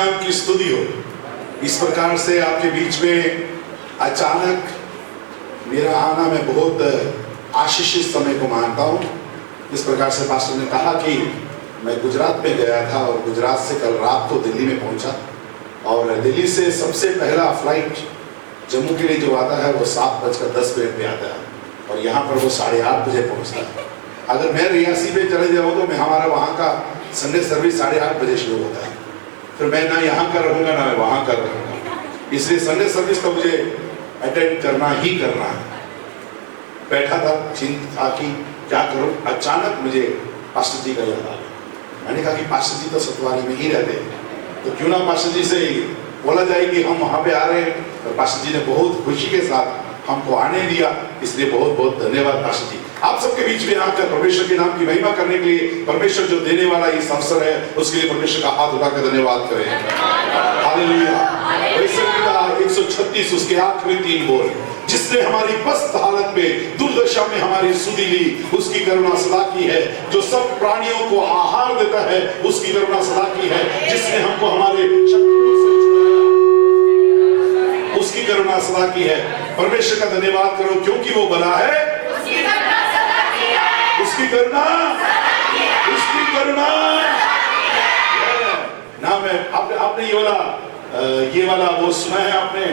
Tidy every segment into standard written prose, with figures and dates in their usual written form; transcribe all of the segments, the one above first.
नाम की स्तुति हो। इस प्रकार से आपके बीच में अचानक मेरा आना मैं बहुत आशीषित समय को मानता हूँ। इस प्रकार से पास्टर ने कहा कि मैं गुजरात में गया था और गुजरात से कल रात को दिल्ली में पहुंचा और दिल्ली से सबसे पहला फ्लाइट जम्मू के लिए जो आता है वो 7:10 पे आता है और यहाँ पर वो 8:30 बजे पहुँचता है। अगर मैं रियासी पे चले जाऊँ तो मैं हमारा वहाँ का संडे सर्विस 8:30 बजे शुरू होता है, फिर मैं ना यहाँ का रहूँगा ना मैं वहाँ का रहूँगा, इसलिए संडे सर्विस तो मुझे अटेंड करना ही करना है। बैठा था, चिंता था कि क्या करूँ। अचानक मुझे पास्टर जी का याद आ गया। मैंने कहा कि पास्टर जी तो सतवारी में ही रहते हैं, तो क्यों ना पास्टर जी से बोला जाए कि हम वहाँ पे आ रहे हैं। और पास्टर जी ने बहुत खुशी के साथ हमको आने दिया, इसलिए बहुत बहुत धन्यवाद पास्टर जी। आप सबके बीच में आकर परमेश्वर के नाम की महिमा करने के लिए परमेश्वर जो देने वाला इस अवसर है उसके लिए परमेश्वर का हाथ उठाकर धन्यवाद करें। हालेलुया। 136 उसके आखिरी 3 बोल, जिसने हमारी पस्त हालत में दुर्दशा में हमारी सुधि ली, उसकी करुणा सदा की है। जो सब प्राणियों को आहार देता है, उसकी करुणा सदा की है। जिसने हमको हमारे शत्रुओं से छुड़ाया, उसकी करुणा सदा की है। परमेश्वर का धन्यवाद करो क्योंकि वो भला है, उसकी करुणा, उसकी करुणा ना। मैं आपने ये वाला वो सुना है आपने?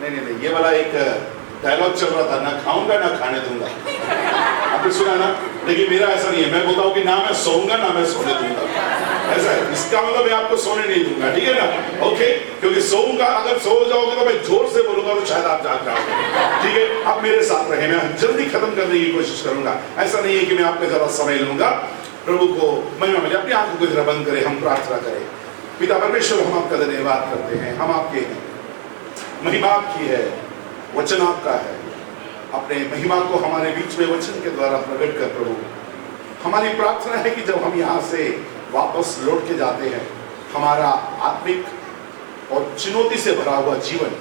नहीं, ये वाला एक डायलॉग चल रहा था, ना खाऊंगा ना खाने दूंगा। आपने सुना ना? लेकिन मेरा ऐसा नहीं है, मैं बोलता हूँ कि ना मैं सोऊंगा ना मैं सोने दूंगा। ऐसा है, इसका मतलब मैं आपको सोने नहीं दूंगा, ठीक है ना? ओके, क्योंकि सोऊंगा, अगर सो जाओगे तो मैं जोर से बोलूंगा तो शायद आप जाग जाओगे, ठीक है? आप मेरे साथ रहे, मैं जल्दी खत्म करने की कोशिश करूंगा। ऐसा नहीं है कि मैं आपका ज्यादा समय लूंगा। प्रभु को महिमा मिले। अपनी आंखों को जरा बंद करें, हम प्रार्थना करें। पिता परमेश्वर, हम आपका धन्यवाद करते हैं। हम आपके हैं, महिमा आपकी है, वचन आपका है। अपने महिमा को हमारे बीच में वचन के द्वारा प्रकट कर प्रभु। हमारी प्रार्थना है कि जब हम यहाँ से वापस लौट के जाते हैं, हमारा आत्मिक और चुनौती से भरा हुआ जीवन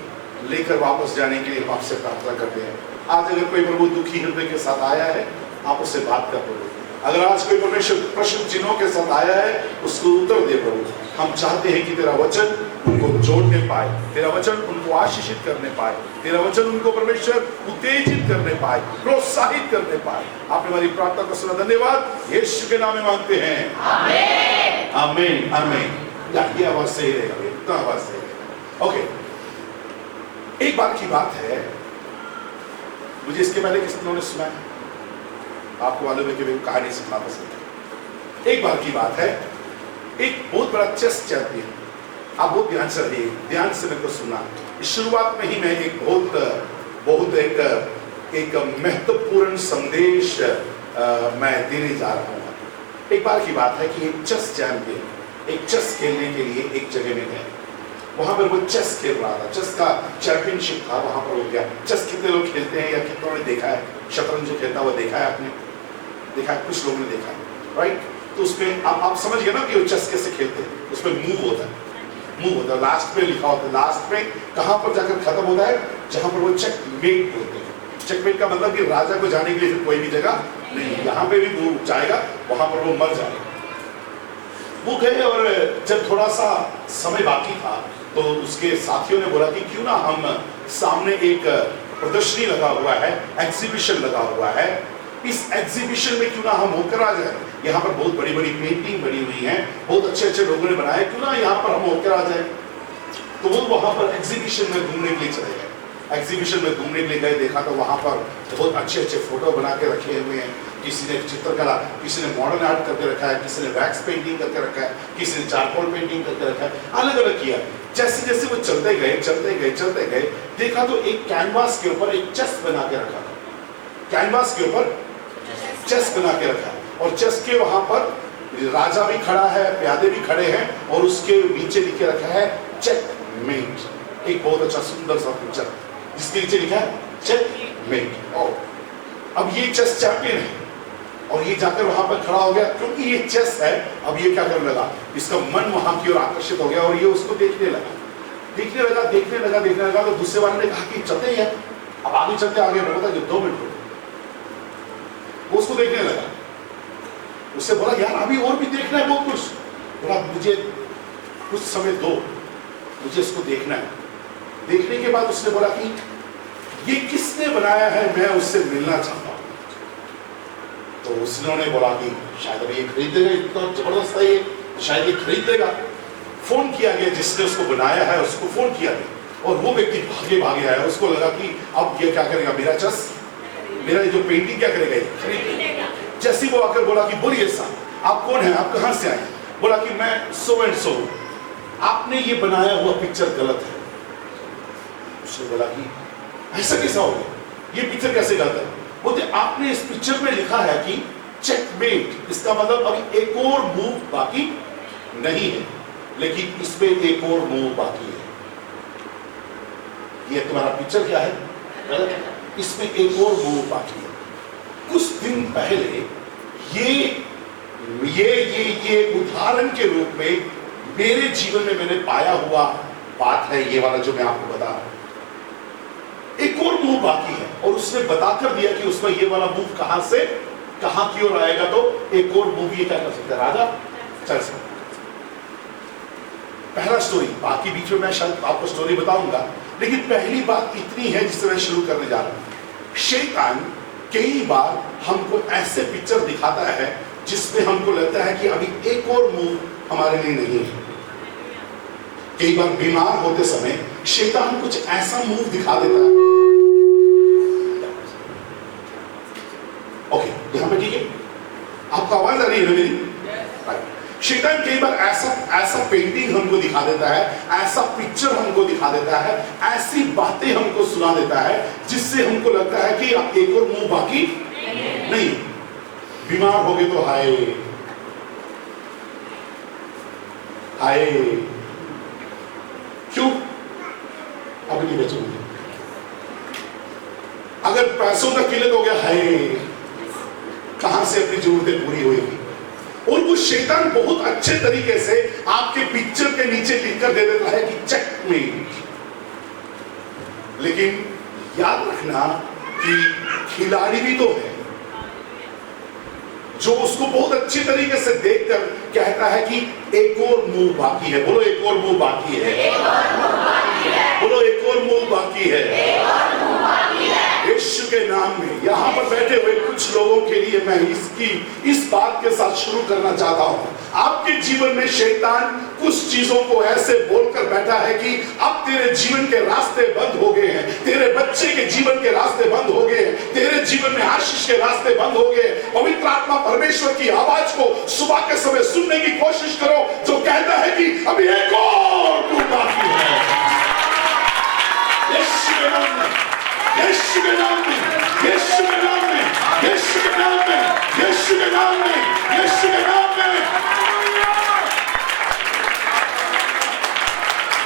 लेकर वापस जाने के लिए हम आपसे प्रार्थना करते हैं। आज अगर कोई प्रभु दुखी हृदय के साथ आया है, आप उससे बात कर प्रभु। अगर आज कोई परमेश्वर प्रश्न चिन्हों के साथ आया है, उसको उत्तर दे प्रभु। हम चाहते हैं कि तेरा वचन उनको जोड़ने पाए, तेरा वचन उनको आशीषित करने पाए, तेरा वचन उनको परमेश्वर उत्तेजित करने पाए, प्रोत्साहित करने पाए। आपने हमारी प्रार्थना को सुना, धन्यवाद। यीशु के नाम में मांगते हैं, आमीन, आमीन, आमीन। ये आवाज सही रहेगा, इतना आवाज सही रहेगा। ओके, एक बात की बात है, मुझे इसके पहले किसी ने सुना है? आपको मालूम है कि मैं कहानी सुनना पसंद है। एक बार की बात है, एक बहुत बड़ा चेस चैंपियन, आप बहुत ध्यान से रहिए, ध्यान से मेरे को सुनना। शुरुआत में ही मैं एक बहुत एक महत्वपूर्ण संदेश मैं देने जा रहा हूँ। एक बार की बात है कि एक चेस चैंपियन एक चेस खेलने के लिए एक जगह में गया। वहां पर वो चेस खेल रहा था, चेस का चैंपियनशिप था, वहां पर हो गया। चेस कितने लोग खेलते हैं या कितनों ने देखा है? शतरंज जो खेलता हुआ देखा है आपने? देखा है, कुछ लोगों ने देखा है, राइट? तो उसमें आप समझ गए ना कि वो चेस कैसे खेलते हैं। उसमें मूव होता है, लास्ट में लिखा होता है, लास्ट में कहां पर जाकर खत्म होता है? जहां पर वो चेकमेट बोलते हैं। चेकमेट का मतलब कि राजा को जाने के लिए फिर कोई भी जगह नहीं, यहाँ पे भी वो जाएगा, वहां पर वो मर जाएगा। वो गए और जब थोड़ा सा समय बाकी था तो उसके साथियों ने बोला कि क्यों ना हम सामने एक प्रदर्शनी लगा हुआ है, एग्जीबिशन लगा हुआ है, इस एग्जीबिशन में क्यों ना हम होकर आ जाए। यहाँ पर बहुत बड़ी बड़ी पेंटिंग बनी हुई है, बहुत अच्छे अच्छे लोगों ने बनाए, क्यों ना यहाँ पर हम होकर आ जाए। तो वो वहां पर एग्जीबिशन में घूमने के लिए चले गए। एग्जीबिशन में घूमने के लिए गए, देखा तो वहां पर बहुत अच्छे अच्छे फोटो बना के रखे हुए हैं। किसी ने चित्रकला, किसी ने मॉडर्न आर्ट करके रखा है, किसी ने वैक्स पेंटिंग करके रखा है, किसी ने चारकोल पेंटिंग करके रखा है, अलग अलग किया। जैसे जैसे वो चलते गए, देखा तो एक कैनवास के ऊपर एक चेस बना के रखा था। कैनवास के ऊपर चेस बना के रखा है और चेस के वहां पर राजा भी खड़ा है, प्यादे भी खड़े हैं और उसके नीचे लिखे रखा है चेकमेट। एक बहुत अच्छा सुंदर सा पिक्चर जिसके नीचे लिखा है चेकमेट। और अब ये चेस चैंपियन है और ये जाकर वहां पर खड़ा हो गया, क्योंकि ये चेस है। अब ये क्या करने लगा, इसका मन वहां की ओर आकर्षित हो गया और ये उसको देखने लगा। तो दूसरे वाले ने कहा कि चलते हैं, अब आगे चलते, आगे बोलता कि 2 मिनट। वो उसको देखने लगा, उससे बोला यार अभी और भी देखना है बहुत कुछ। बोला मुझे कुछ समय दो, मुझे इसको देखना है। देखने के बाद उसने बोला कि ये किसने बनाया है, मैं उससे मिलना चाहता हूं। तो उसने बोला कि शायद अब ये खरीदेगा, इतना जबरदस्त है ये, शायद ये खरीद लेगा। फोन किया गया, जिसने उसको बनाया है उसको फोन किया गया, और वो व्यक्ति भागे भागे आया। उसको लगा कि अब ये क्या करेगा, मेरा जो पेंटिंग क्या करेगा, ये खरीदेगा। जैसे वो आकर बोला कि बोलिए साहब, आप कौन है, आप कहां से आए? बोला कि मैं सो एंड सो, आपने ये बनाया हुआ पिक्चर गलत है। उसने बोला कि ऐसा कैसा हो गया, ये पिक्चर कैसे गलत है? बोलते आपने इस पिक्चर में लिखा है कि चेकमेट, इसका मतलब अभी एक और मूव बाकी नहीं है, लेकिन इसमें एक और मूव बाकी है। ये तुम्हारा पिक्चर क्या है, गलत है, इसमें एक और मूव बाकी है। कुछ दिन पहले ये उदाहरण के रूप में मेरे जीवन में मैंने पाया हुआ बात है, ये वाला जो मैं आपको बता रहा हूं। एक और मूव बाकी है, और उसने बताकर दिया कि उसमें ये वाला मूव कहां से कहां की ओर आएगा। तो एक और मूव ये क्या कर सकता है, राजा चल सकता। पहला स्टोरी, बाकी बीच में मैं शायद आपको स्टोरी बताऊंगा, लेकिन पहली बात इतनी है जिससे मैं शुरू करने जा रहा हूं। शैतान कई बार हमको ऐसे पिक्चर दिखाता है जिसमें हमको लगता है कि अभी एक और मूव हमारे लिए नहीं है। कई बार बीमार होते समय शैतान कुछ ऐसा मूव दिखा देता है। ओके, यहां पे ठीक है, आपको आवाज आ रही है ना मेरी? शैतान कई बार ऐसा पेंटिंग हमको दिखा देता है, ऐसा पिक्चर हमको दिखा देता है, ऐसी बातें हमको सुना देता है जिससे हमको लगता है कि अब एक और मुंह बाकी नहीं। बीमार हो गए तो हाय हाय, क्यों अब नहीं बचूंगी। अगर पैसों का किल्लत हो गया, हाय कहां से अपनी जरूरतें पूरी होगी। और वो शैतान बहुत अच्छे तरीके से आपके पिक्चर के नीचे लिखकर दे देता है कि चेकमेट। लेकिन याद रखना कि खिलाड़ी भी तो है जो उसको बहुत अच्छे तरीके से देखकर कहता है कि एक और मूव बाकी है। बोलो एक और मूव बाकी है, बोलो एक और मूव बाकी है। यीशु के नाम में यहां पर बैठे हुए कुछ लोगों के लिए मैं इस बात के साथ शुरू करना चाहता हूं। आपके जीवन में शैतान कुछ चीजों को ऐसे बोलकर बैठा है कि अब तेरे जीवन के रास्ते बंद हो गए हैं, तेरे बच्चे के जीवन के रास्ते बंद हो गए हैं, तेरे जीवन में आशीष के रास्ते बंद हो गए। पवित्र आत्मा परमेश्वर की आवाज को सुबह के समय सुनने की कोशिश करो जो कहता है कि अभी एक और मूव बाकी है। यीशु के नाम में, यीशु के नाम में, यीशु के नाम में, यीशु के नाम में, यीशु के नाम में, यीशु के नाम में।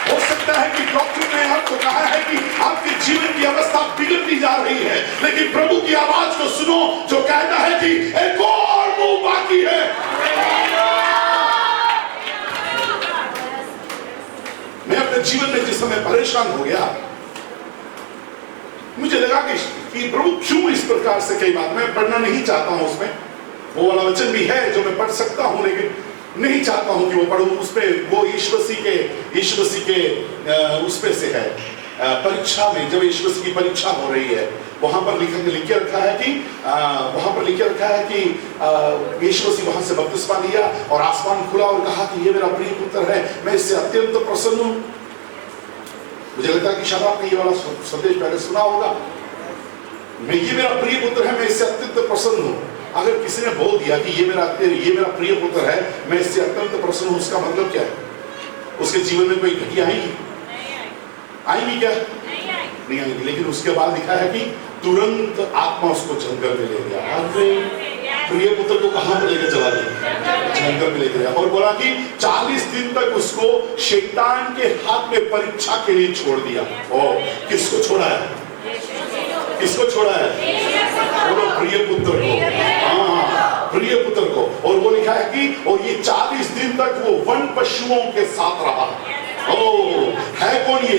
हो सकता है कि डॉक्टर ने आपको कहा है कि आपके जीवन की अवस्था बिगड़ती जा रही है, लेकिन प्रभु की आवाज को सुनो जो कहता है कि एक और मूव बाकी है। मैं अपने जीवन में जिस समय परेशान हो गया, मुझे लगा कि प्रभु क्यों इस प्रकार से, कई बार मैं पढ़ना नहीं चाहता हूं, उसमें वो वाला वचन भी है जो मैं पढ़ सकता हूं, लेकिन नहीं चाहता हूं कि वो पढ़ूं। उसपे वो यीशु मसीह के उसपे से है परीक्षा में, जब यीशु मसीह की परीक्षा हो रही है, वहां पर लिखे रखा है कि वहां पर लिखे रखा है कि यीशु मसीह वहां से बपतिस्मा लिया और आसमान खुला और कहा कि ये मेरा प्रिय पुत्र है, मैं इससे अत्यंत प्रसन्न हूं। मुझे लगता है कि शायद आपने ये वाला संदेश पहले सुना होगा, ये मेरा प्रिय पुत्र है, मैं इससे अत्यंत प्रसन्न हूं। अगर किसी ने बोल दिया कि ये मेरा प्रिय पुत्र है, मैं इससे अत्यंत प्रसन्न हूं, उसका मतलब क्या है? उसके जीवन में कोई घटिया आएंगी क्या? नहीं आएंगी। लेकिन उसके बाद लिखा है कि तुरंत आत्मा उसको जंगल में ले गया। प्रिय पुत्र को कहां पर लेकर चला गया? जंगल में लेकर गया और बोला कि 40 दिन तक उसको शैतान के हाथ में परीक्षा के लिए छोड़ दिया। और किसको छोड़ा है? किसको छोड़ा है? बोलो प्रिय पुत्र को। हाँ, प्रिय पुत्र को। और वो लिखा है कि और ये 40 दिन तक वो वन पशुओं के साथ रहा। ओ है कौन ये?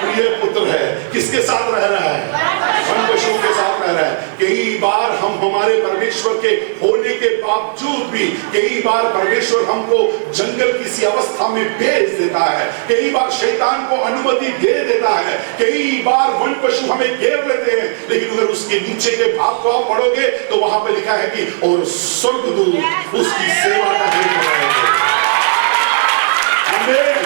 प्रिय पुत्र है। किसके साथ रह रहा है? वन पशुओं के साथ रह रहा है। कई बार हम हमारे परमेश्वर के होने के के बावजूद भी कई बार परमेश्वर हमको जंगल किसी अवस्था में भेज देता है, कई बार शैतान को अनुमति दे देता है, कई बार वन पशु हमें घेर लेते हैं, लेकिन अगर उसके नीचे के भाग को आप पढ़ोगे तो वहां पे लिखा है कि और स्वर्गदूत उसकी सेवा का हेतु रहेंगे। आमीन,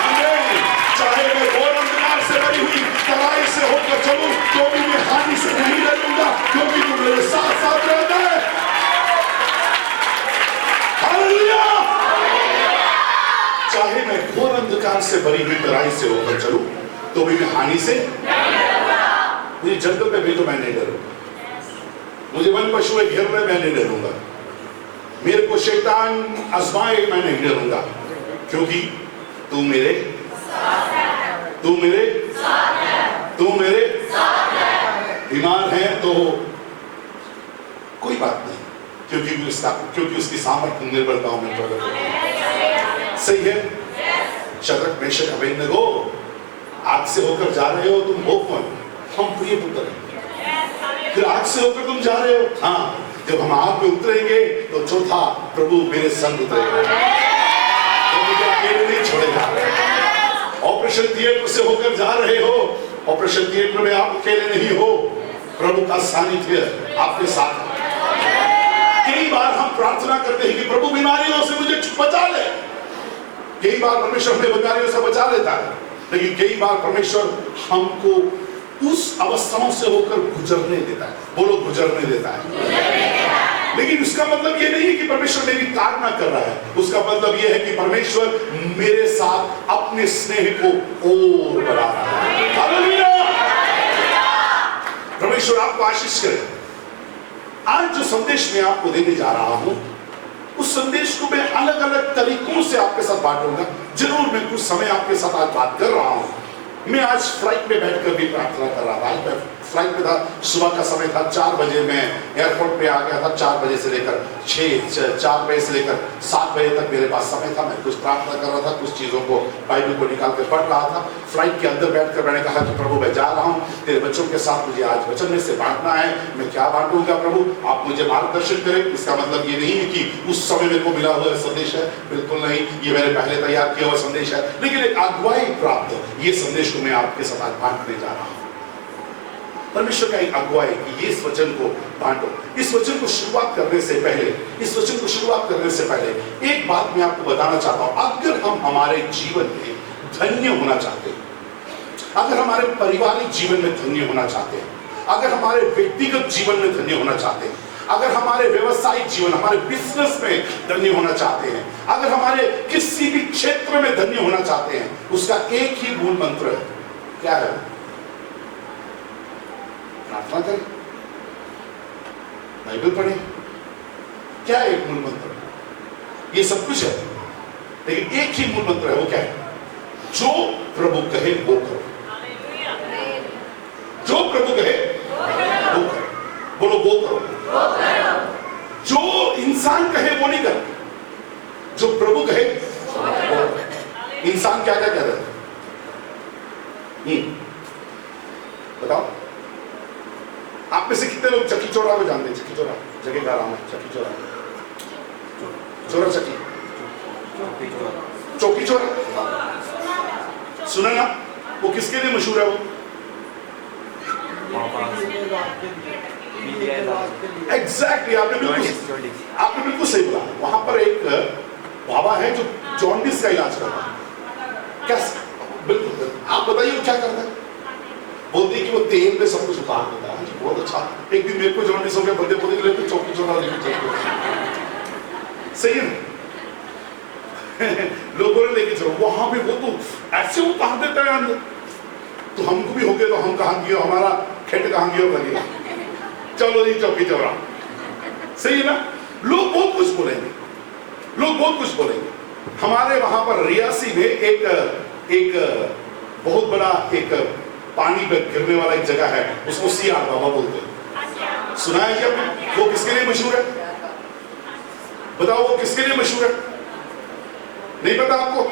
आमीन। चाहे मैं घोर अंधकार से भरी हुई तराई से होकर चलूं तो भी मैं हानि से नहीं डरूंगा, क्योंकि तू मेरे साथ साथ रहता है। हालेलुया। चाहे मैं घोर अंधकार से भरी हुई तराई से होकर चलूं तो भी मैं हानि से नहीं डरूंगा। मुझे जंगल में भेजो, मैं नहीं डरूंगा। मुझे वन पशु घेर ले, मैं नहीं डरूंगा। मेरे को शैतान आजमाए, मैं नहीं डरूंगा, क्योंकि तू मेरे साथ है। बीमार है तो कोई बात नहीं, क्योंकि उसकी सामर्थ्य निर्बलताओं में प्रकट होती है। सही है। शद्रक मेशक अबेदनगो आग से होकर जा रहे हो तुम, हो कौन? हम प्रिय पुत्र हैं। फिर आग से होकर तुम जा रहे हो। हाँ, जब हम आग में उतरेंगे तो चौथा प्रभु मेरे संग उतरेगा, तो मुझे अकेले नहीं छोड़ेगा। ऑपरेशन थिएटर से होकर जा रहे हो, ऑपरेशन थिएटर में आप अकेले नहीं हो, प्रभु का सानिध्य आपके साथ है। कई बार हम प्रार्थना करते हैं कि प्रभु बीमारियों से मुझे बचा ले। कई बार परमेश्वर हमें बीमारियों से बचा लेता है, लेकिन कई बार परमेश्वर हमको उस अवस्थाओं से होकर गुजरने देता है। बोलो, गुजरने देता है। लेकिन उसका मतलब ये नहीं है कि परमेश्वर मेरी ताड़ना कर रहा है। उसका मतलब ये है कि परमेश्वर मेरे साथ अपने स्नेह को और बढ़ा रहा है। हालेलुया। परमेश्वर आपको आशीष करे। आज जो संदेश मैं आपको देने जा रहा हूं, उस संदेश को मैं अलग अलग तरीकों से आपके साथ बांटूंगा। जरूर मैं कुछ समय आपके साथ आज बात कर रहा हूं। मैं आज फ्लाइट में बैठकर भी प्रार्थना कर रहा था। मैं फ्लाइट में था, सुबह का समय था, 4 बजे मैं एयरपोर्ट पे आ गया था। 4 बजे से लेकर 4 बजे से लेकर 7 बजे तक मेरे पास समय था। मैं कुछ प्रार्थना कर रहा था, कुछ चीज़ों को बाइबल को निकाल कर पढ़ रहा था। फ्लाइट के अंदर बैठकर मैंने कहा कि प्रभु मैं जा रहा हूँ तेरे बच्चों के साथ, मुझे आज वचन में से बांटना है। मैं क्या बांटूंगा प्रभु, आप मुझे मार्गदर्शन करें। इसका मतलब ये नहीं है कि उस समय मेरे को मिला हुआ संदेश है, बिल्कुल नहीं, ये मैंने पहले तैयार किया हुआ संदेश है, लेकिन एक अगुवाई प्राप्त ये संदेश को मैं आपके साथ आज बांटने जा रहा हूँ। परमेश्वर का एक अगुवाई कि ये इस वचन को बांटो। इस वचन को शुरुआत करने से पहले एक बात मैं आपको बताना चाहता हूं। अगर हम हमारे जीवन में धन्य होना चाहते हैं, अगर हमारे पारिवारिक जीवन में धन्य होना चाहते हैं, अगर हमारे व्यक्तिगत जीवन में धन्य होना चाहते हैं, अगर हमारे व्यवसायिक जीवन, हमारे बिजनेस में धन्य होना चाहते हैं, अगर हमारे किसी भी क्षेत्र में धन्य होना चाहते हैं, उसका एक ही मूल मंत्र है। क्या है? प्रार्थना करें, बाइबल पढ़ें। क्या है एक मूल मंत्र? ये सब कुछ है, लेकिन एक ही मूल मंत्र है। वो क्या है? जो प्रभु कहे वो करो। जो प्रभु कहे वो करो। बोलो, वो करो। जो इंसान कहे वो नहीं करो, जो प्रभु कहे वो करो। इंसान क्या क्या कह रहा है? बताओ, आप में से कितने लोग चक्की चौरा को जानते हैं? चक्की चौरा जगह का नाम है, चक्की चौरा, चौरा चक्की, चौकी चौरा सुना ना? वो किसके लिए मशहूर है? वो एग्जैक्टली, आपने बिल्कुल सही बोला। वहां पर एक बाबा है जो जॉन्डिस का इलाज करता है। कैसे? बिल्कुल। आप बताइए वो क्या करता है? बोलती कि वो तेल में सब कुछ उतार देता है। बहुत अच्छा। एक दिन मेरे को जॉन्डिस हो गया, बंदे बोलने के लिए चौकी चौरा लेके चलो। सही है। लोगों ने लेके चलो, वहां पे वो तो ऐसे उतार देता है अंदर, तो हमको भी हो गया, तो हम कहाँ गए, हमारा खेत कहाँ गया लगेगा। चलो जी चौकी चौरा। सही है ना? लोग बहुत कुछ बोलेंगे, लोग बहुत कुछ बोलेंगे। हमारे वहां पर रियासी में एक बहुत बड़ा एक पानी पे गिरने वाला एक जगह है, उसको सियार बाबा बोलते हैं। सुना है क्या आपने? वो किसके लिए मशहूर है? बताओ, वो किसके लिए मशहूर है? नहीं पता आपको?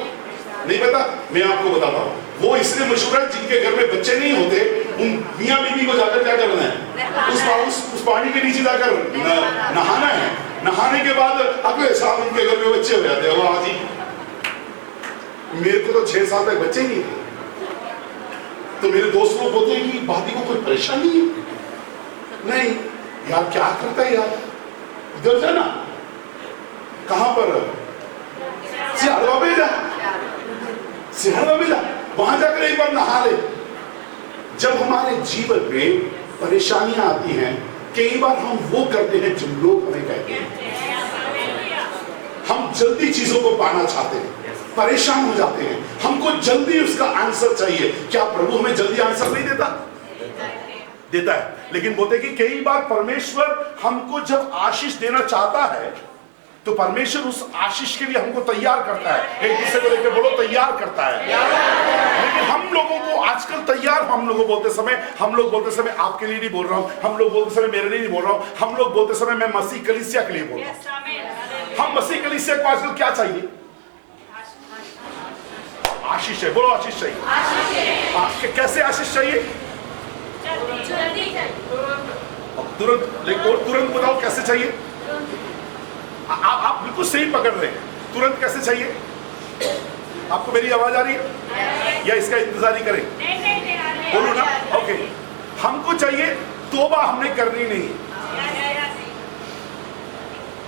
नहीं पता? मैं आपको बताता हूँ। वो इसलिए मशहूर है, जिनके घर में बच्चे नहीं होते, उन मियाँ बीवी को जाकर क्या करना है? उस पानी के नीचे जाकर नहाना है। नहाने के बाद अगले साल उनके घर में बच्चे हो जाते हैं। वो आज ही मेरे को तो 6 साल तक बच्चे ही नहीं थे, तो मेरे दोस्त लोग बोलते हैं कि भाभी को कोई परेशानी है? नहीं यार, क्या करता है यार, इधर जाना, कहां पर, सिहाड़वा बेजा, सिहाड़वा बेजा, वहां जाकर एक बार नहा ले। जब हमारे जीवन में परेशानियां आती हैं, कई बार हम वो करते हैं जो लोग हमें कहते हैं। हम जल्दी चीजों को पाना चाहते हैं, परेशान हो जाते हैं, हमको जल्दी उसका आंसर चाहिए। क्या प्रभु हमें जल्दी आंसर नहीं देता? देता है, लेकिन बोलते कि कई बार परमेश्वर हमको जब आशीष देना चाहता है तो परमेश्वर उस आशीष के लिए हमको तैयार करता है। एक दूसरे को लेकर बोलो, तैयार करता है। लेकिन हम लोगों को आजकल तैयार, हम लोग बोलते समय आपके लिए नहीं बोल रहा हूं, हम लोग बोलते समय मेरे लिए नहीं बोल रहा हूं, हम लोग बोलते समय मैं मसीह कलीसिया के लिए बोल रहा हूं। हम मसीह कलीसिया को आजकल क्या चाहिए? आशीष है। बोलो आशीष चाहिए। कैसे आशीष चाहिए? तुरंत। लेकिन तुरंत बताओ कैसे चाहिए? आप बिल्कुल सही पकड़ रहे हैं। तुरंत कैसे चाहिए? आपको मेरी आवाज आ रही है या इसका इंतजार ही करें? बोलो ना। ओके, हमको चाहिए तौबा हमने करनी नहीं,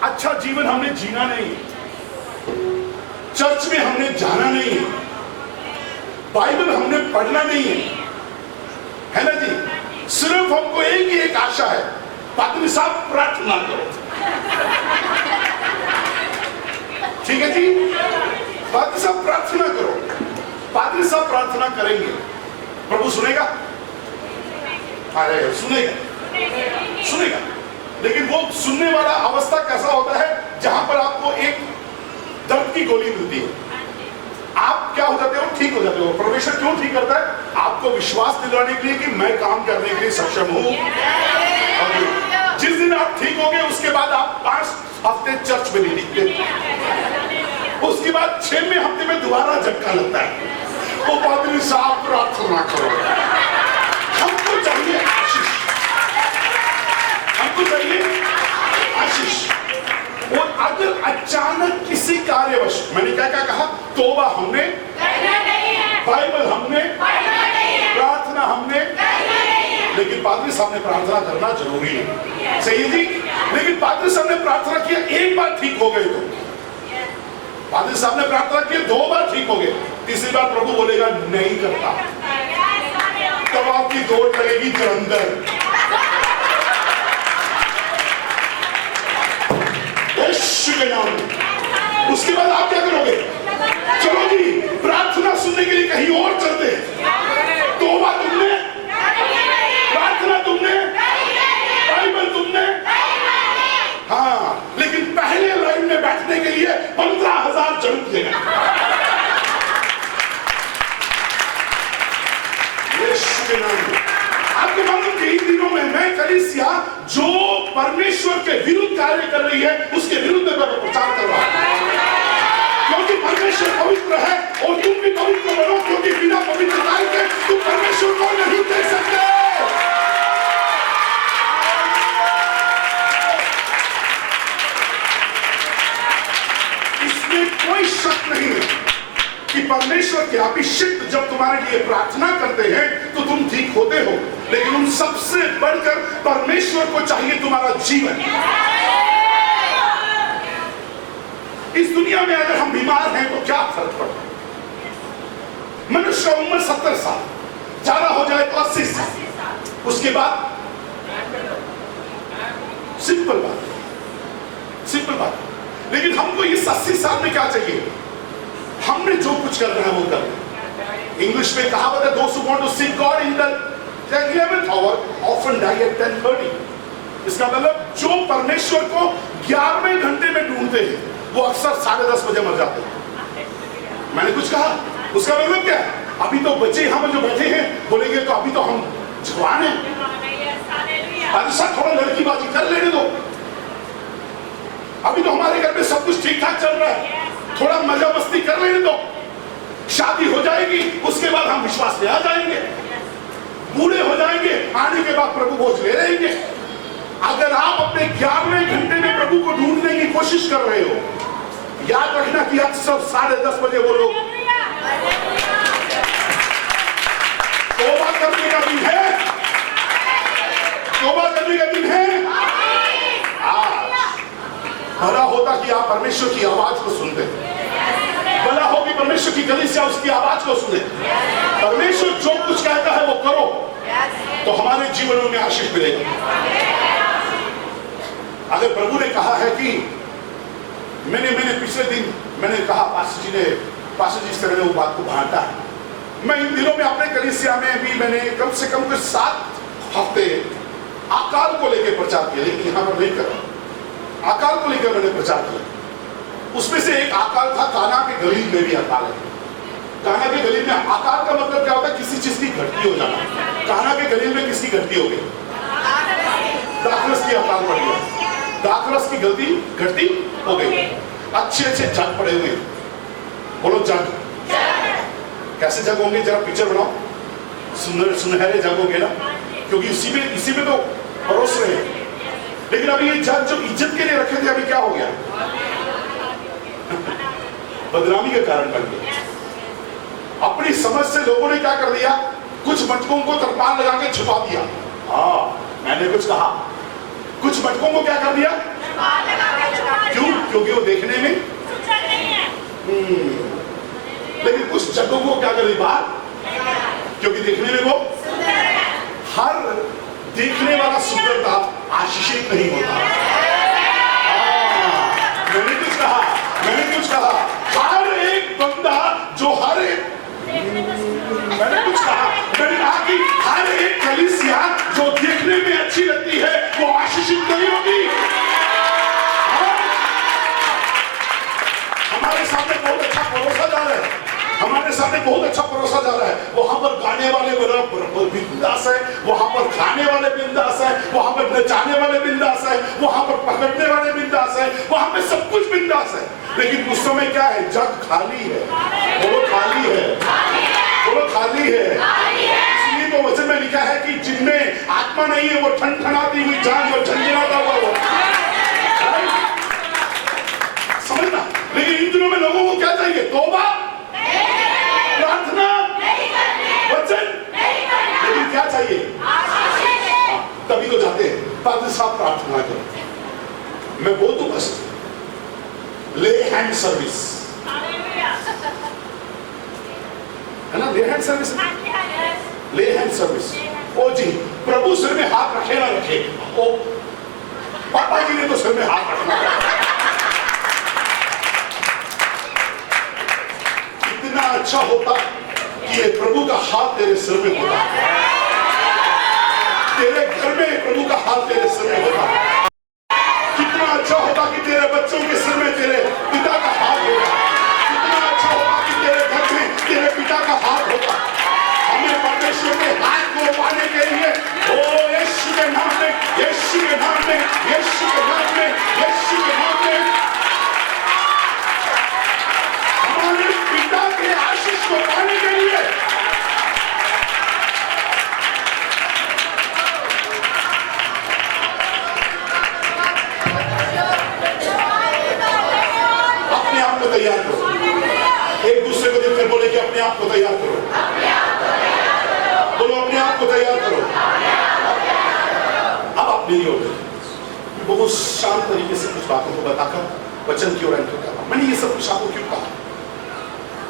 अच्छा जीवन हमने जीना नहीं, चर्च में हमने जाना नहीं है, बाइबल हमने पढ़ना नहीं है ना जी? सिर्फ हमको एक आशा है, पादरी साहब प्रार्थना करो। ठीक है जी, पादरी साहब प्रार्थना करो। पादरी साहब प्रार्थना करेंगे, प्रभु सुनेगा? अरे सुनेगा। लेकिन वो सुनने वाला अवस्था कैसा होता है जहां पर आपको एक दर्द की गोली मिलती है, आप क्या हो जाते हो? ठीक हो जाते हो। परमेश्वर क्यों ठीक करता है? आपको विश्वास दिलाने के लिए कि मैं काम करने के लिए सक्षम हूं। और जिस दिन आप ठीक हो गए उसके बाद आप 5 हफ्ते चर्च में नहीं दिखते, उसके बाद 6वें हफ्ते में दोबारा झटका लगता है। वो पादरी साहब प्रार्थना करो। हमको चाहिए आशीष, हमको चाहिए आशीष। और अगर अचानक किसी कार्यवश, मैंने क्या क्या कहा? तौबा हमने, बाइबल हमने, प्रार्थना हमने, लेकिन पादरी साहब ने प्रार्थना करना जरूरी है। सही है जी? लेकिन पादरी साहब ने प्रार्थना किया, एक बार ठीक हो गए तो पादरी साहब ने प्रार्थना किया, 2 बार ठीक हो गए, तीसरी बार प्रभु बोलेगा नहीं करता, तब आपकी दौड़ लगेगी जलंधर। उसके बाद आप क्या करोगे? चलो जी, प्रार्थना सुनने के लिए कहीं और चलते हैं। तौबा तुमने, प्रार्थना तुमने, बाइबल तुमने, हाँ, लेकिन पहले लाइन में बैठने के लिए 15,000 जरूर देना। आपको मालूम कि इन दिनों में मैं कलीसिया जो परमेश्वर के विरुद्ध कार्य कर रही है उसके विरुद्ध में प्रचार कर रहा हूं, क्योंकि परमेश्वर पवित्र है और तुम भी पवित्र बनो, क्योंकि बिना पवित्रता के तुम परमेश्वर को नहीं देख सकते। इसमें कोई शक नहीं है कि परमेश्वर के अभिषिक्त जब तुम्हारे लिए प्रार्थना करते हैं तो तुम ठीक होते हो, लेकिन उन सबसे बढ़कर परमेश्वर को चाहिए तुम्हारा जीवन। इस दुनिया में अगर हम बीमार हैं तो क्या फर्क पड़ता है? मनुष्य का उम्र 70 साल, ज्यादा हो जाए तो 80 साल, उसके बाद सिंपल बात। लेकिन हमको इस 80 साल में क्या चाहिए? हमने जो कुछ करना है वो करना। इंग्लिश में कहावत है, those who want to seek God in the 11th hour often die at 10:30। इसका मतलब जो परमेश्वर को 11वें घंटे में ढूंढते हैं वो अक्सर 10:30 बजे मर जाते हैं। मैंने कुछ कहा, उसका मतलब क्या है? अभी तो बच्चे यहाँ पर जो बैठे हैं बोलेंगे तो अभी तो हम जवान हैं, थोड़ा लड़कीबाजी कर लेने दो, अभी तो हमारे घर में सब कुछ ठीक ठाक चल रहा है, थोड़ा मजा मस्ती कर लेने दो, शादी हो जाएगी उसके बाद हम विश्वास में आ जाएंगे, बूढ़े हो जाएंगे, आने के बाद प्रभु बोझ ले लेंगे। अगर आप अपने 11वें घंटे में प्रभु को ढूंढने कोशिश कर रहे हो, याद रखना कि अक्सर 10:30 बजे वो लोग तौबा करने का दिन है, तौबा करने का दिन है। भला होता कि आप परमेश्वर की आवाज को सुनते, भला हो कि परमेश्वर की कलीसिया उसकी आवाज को सुने। परमेश्वर जो कुछ कहता है वो करो, तो हमारे जीवनों में आशीष मिलेगा। अगर प्रभु ने कहा है कि मैंने पिछले दिन मैंने कहा पास्टर जी इस तरह वो बात को बांटा है। मैं इन दिनों में अपने कलीसिया में भी मैंने कम से कम कुछ 7 हफ्ते अकाल को लेकर प्रचार किया, लेकिन यहां पर नहीं कर रहा। अकाल को लेकर मैंने प्रचार किया। उसमें से एक अकाल था काना के गलील में भी अकाल है। काना के गलील में अकाल का मतलब क्या होता है? किसी चीज की घटती हो जाना। काना के गलील में किसकी घटती हो गई? दाखरस की अकाल पड़ गई, दाखरस की गलती घटती हो गई। अच्छे जग पड़े हुए, बोलो जग। कैसे जग होंगे? जरा पिक्चर बनाओ, सुनहरे जग होंगे ना, क्योंकि इसी में तो परोस रहे हैं। लेकिन अभी ये जग जो इज्जत के लिए रखे थे, अभी क्या हो गया? बदनामी के कारण बन गया। अपनी समझ से लोगों ने क्या कर दिया? कुछ मटकों को तरपाल लगा के छुपा दिया। मैंने कुछ कहा, कुछ मटकों को क्या कर दिया? क्यों? क्योंकि वो देखने में लेकिन कुछ जगहों को क्या कर दी बाहर? क्योंकि देखने में वो हर देखने वाला सुंदरता आशीषित नहीं होता। मैंने कुछ कहा हर एक बंदा जो मैंने कहा कि हर एक कलीसिया जो देखने में अच्छी लगती है वो आशीषित नहीं होती। हमारे सामने बहुत अच्छा परोसा जा रहा है, हमारे सामने बहुत अच्छा परोसा जा रहा है। वहां पर गाने वाले बिंदास है, वहां पर खाने वाले बिंदास है, वहां पर नचाने वाले बिंदास है, वहां पर पकड़ने वाले बिंदास है, वहां पे सब कुछ बिंदास है। लेकिन उस समय क्या है? जग खाली है। बोलो खाली है, बोलो खाली है। इसलिए तो वचन में लिखा है कि जिनमें आत्मा नहीं है वो ठनठनाती हुई जान और झंझनाता हुआ वो। समझना। लेकिन इन दिनों में लोगों को क्या चाहिए? तौबा, प्रार्थना, वचन, लेकिन क्या चाहिए? तभी तो जाते हैं ताकि साथ प्रार्थना करो। मैं बोल दूं बस, ले हैंड सर्विस है ना? ले हैंड सर्विस, ले हैंड सर्विस। ओ जी, प्रभु सिर में हाथ रखे ना रखे, ओ पापा जी ने तो सिर में हाथ रखना। कितना अच्छा होता कि ये प्रभु का हाथ तेरे सिर में होता, तेरे घर में प्रभु का हाथ तेरे सिर में होता। कितना अच्छा होता कि तेरे बच्चों के सिर में तेरे पिता का हाथ होता। कितना अच्छा होता कि तेरे घर में तेरे पिता का हाथ होता। हमें परमेश्वर के हाथ को पाने के लिए ओ यीशु के नाम में, यीशु के नाम में, यीशु के नाम में, यीशु के नाम में हमारे पिता के आशीष को पाने के लिए अपने आप को तैयार करो। एक दूसरे को देखकर बोले कि अपने आप को तैयार करो। बोलो अपने आप को तैयार करो। अब आप मेरी ओर देखो। बहुत शांत तरीके से कुछ बातों को बताकर वचन की ओर एंटर करना। मैंने ये सब कुछ आपको क्यों कहा?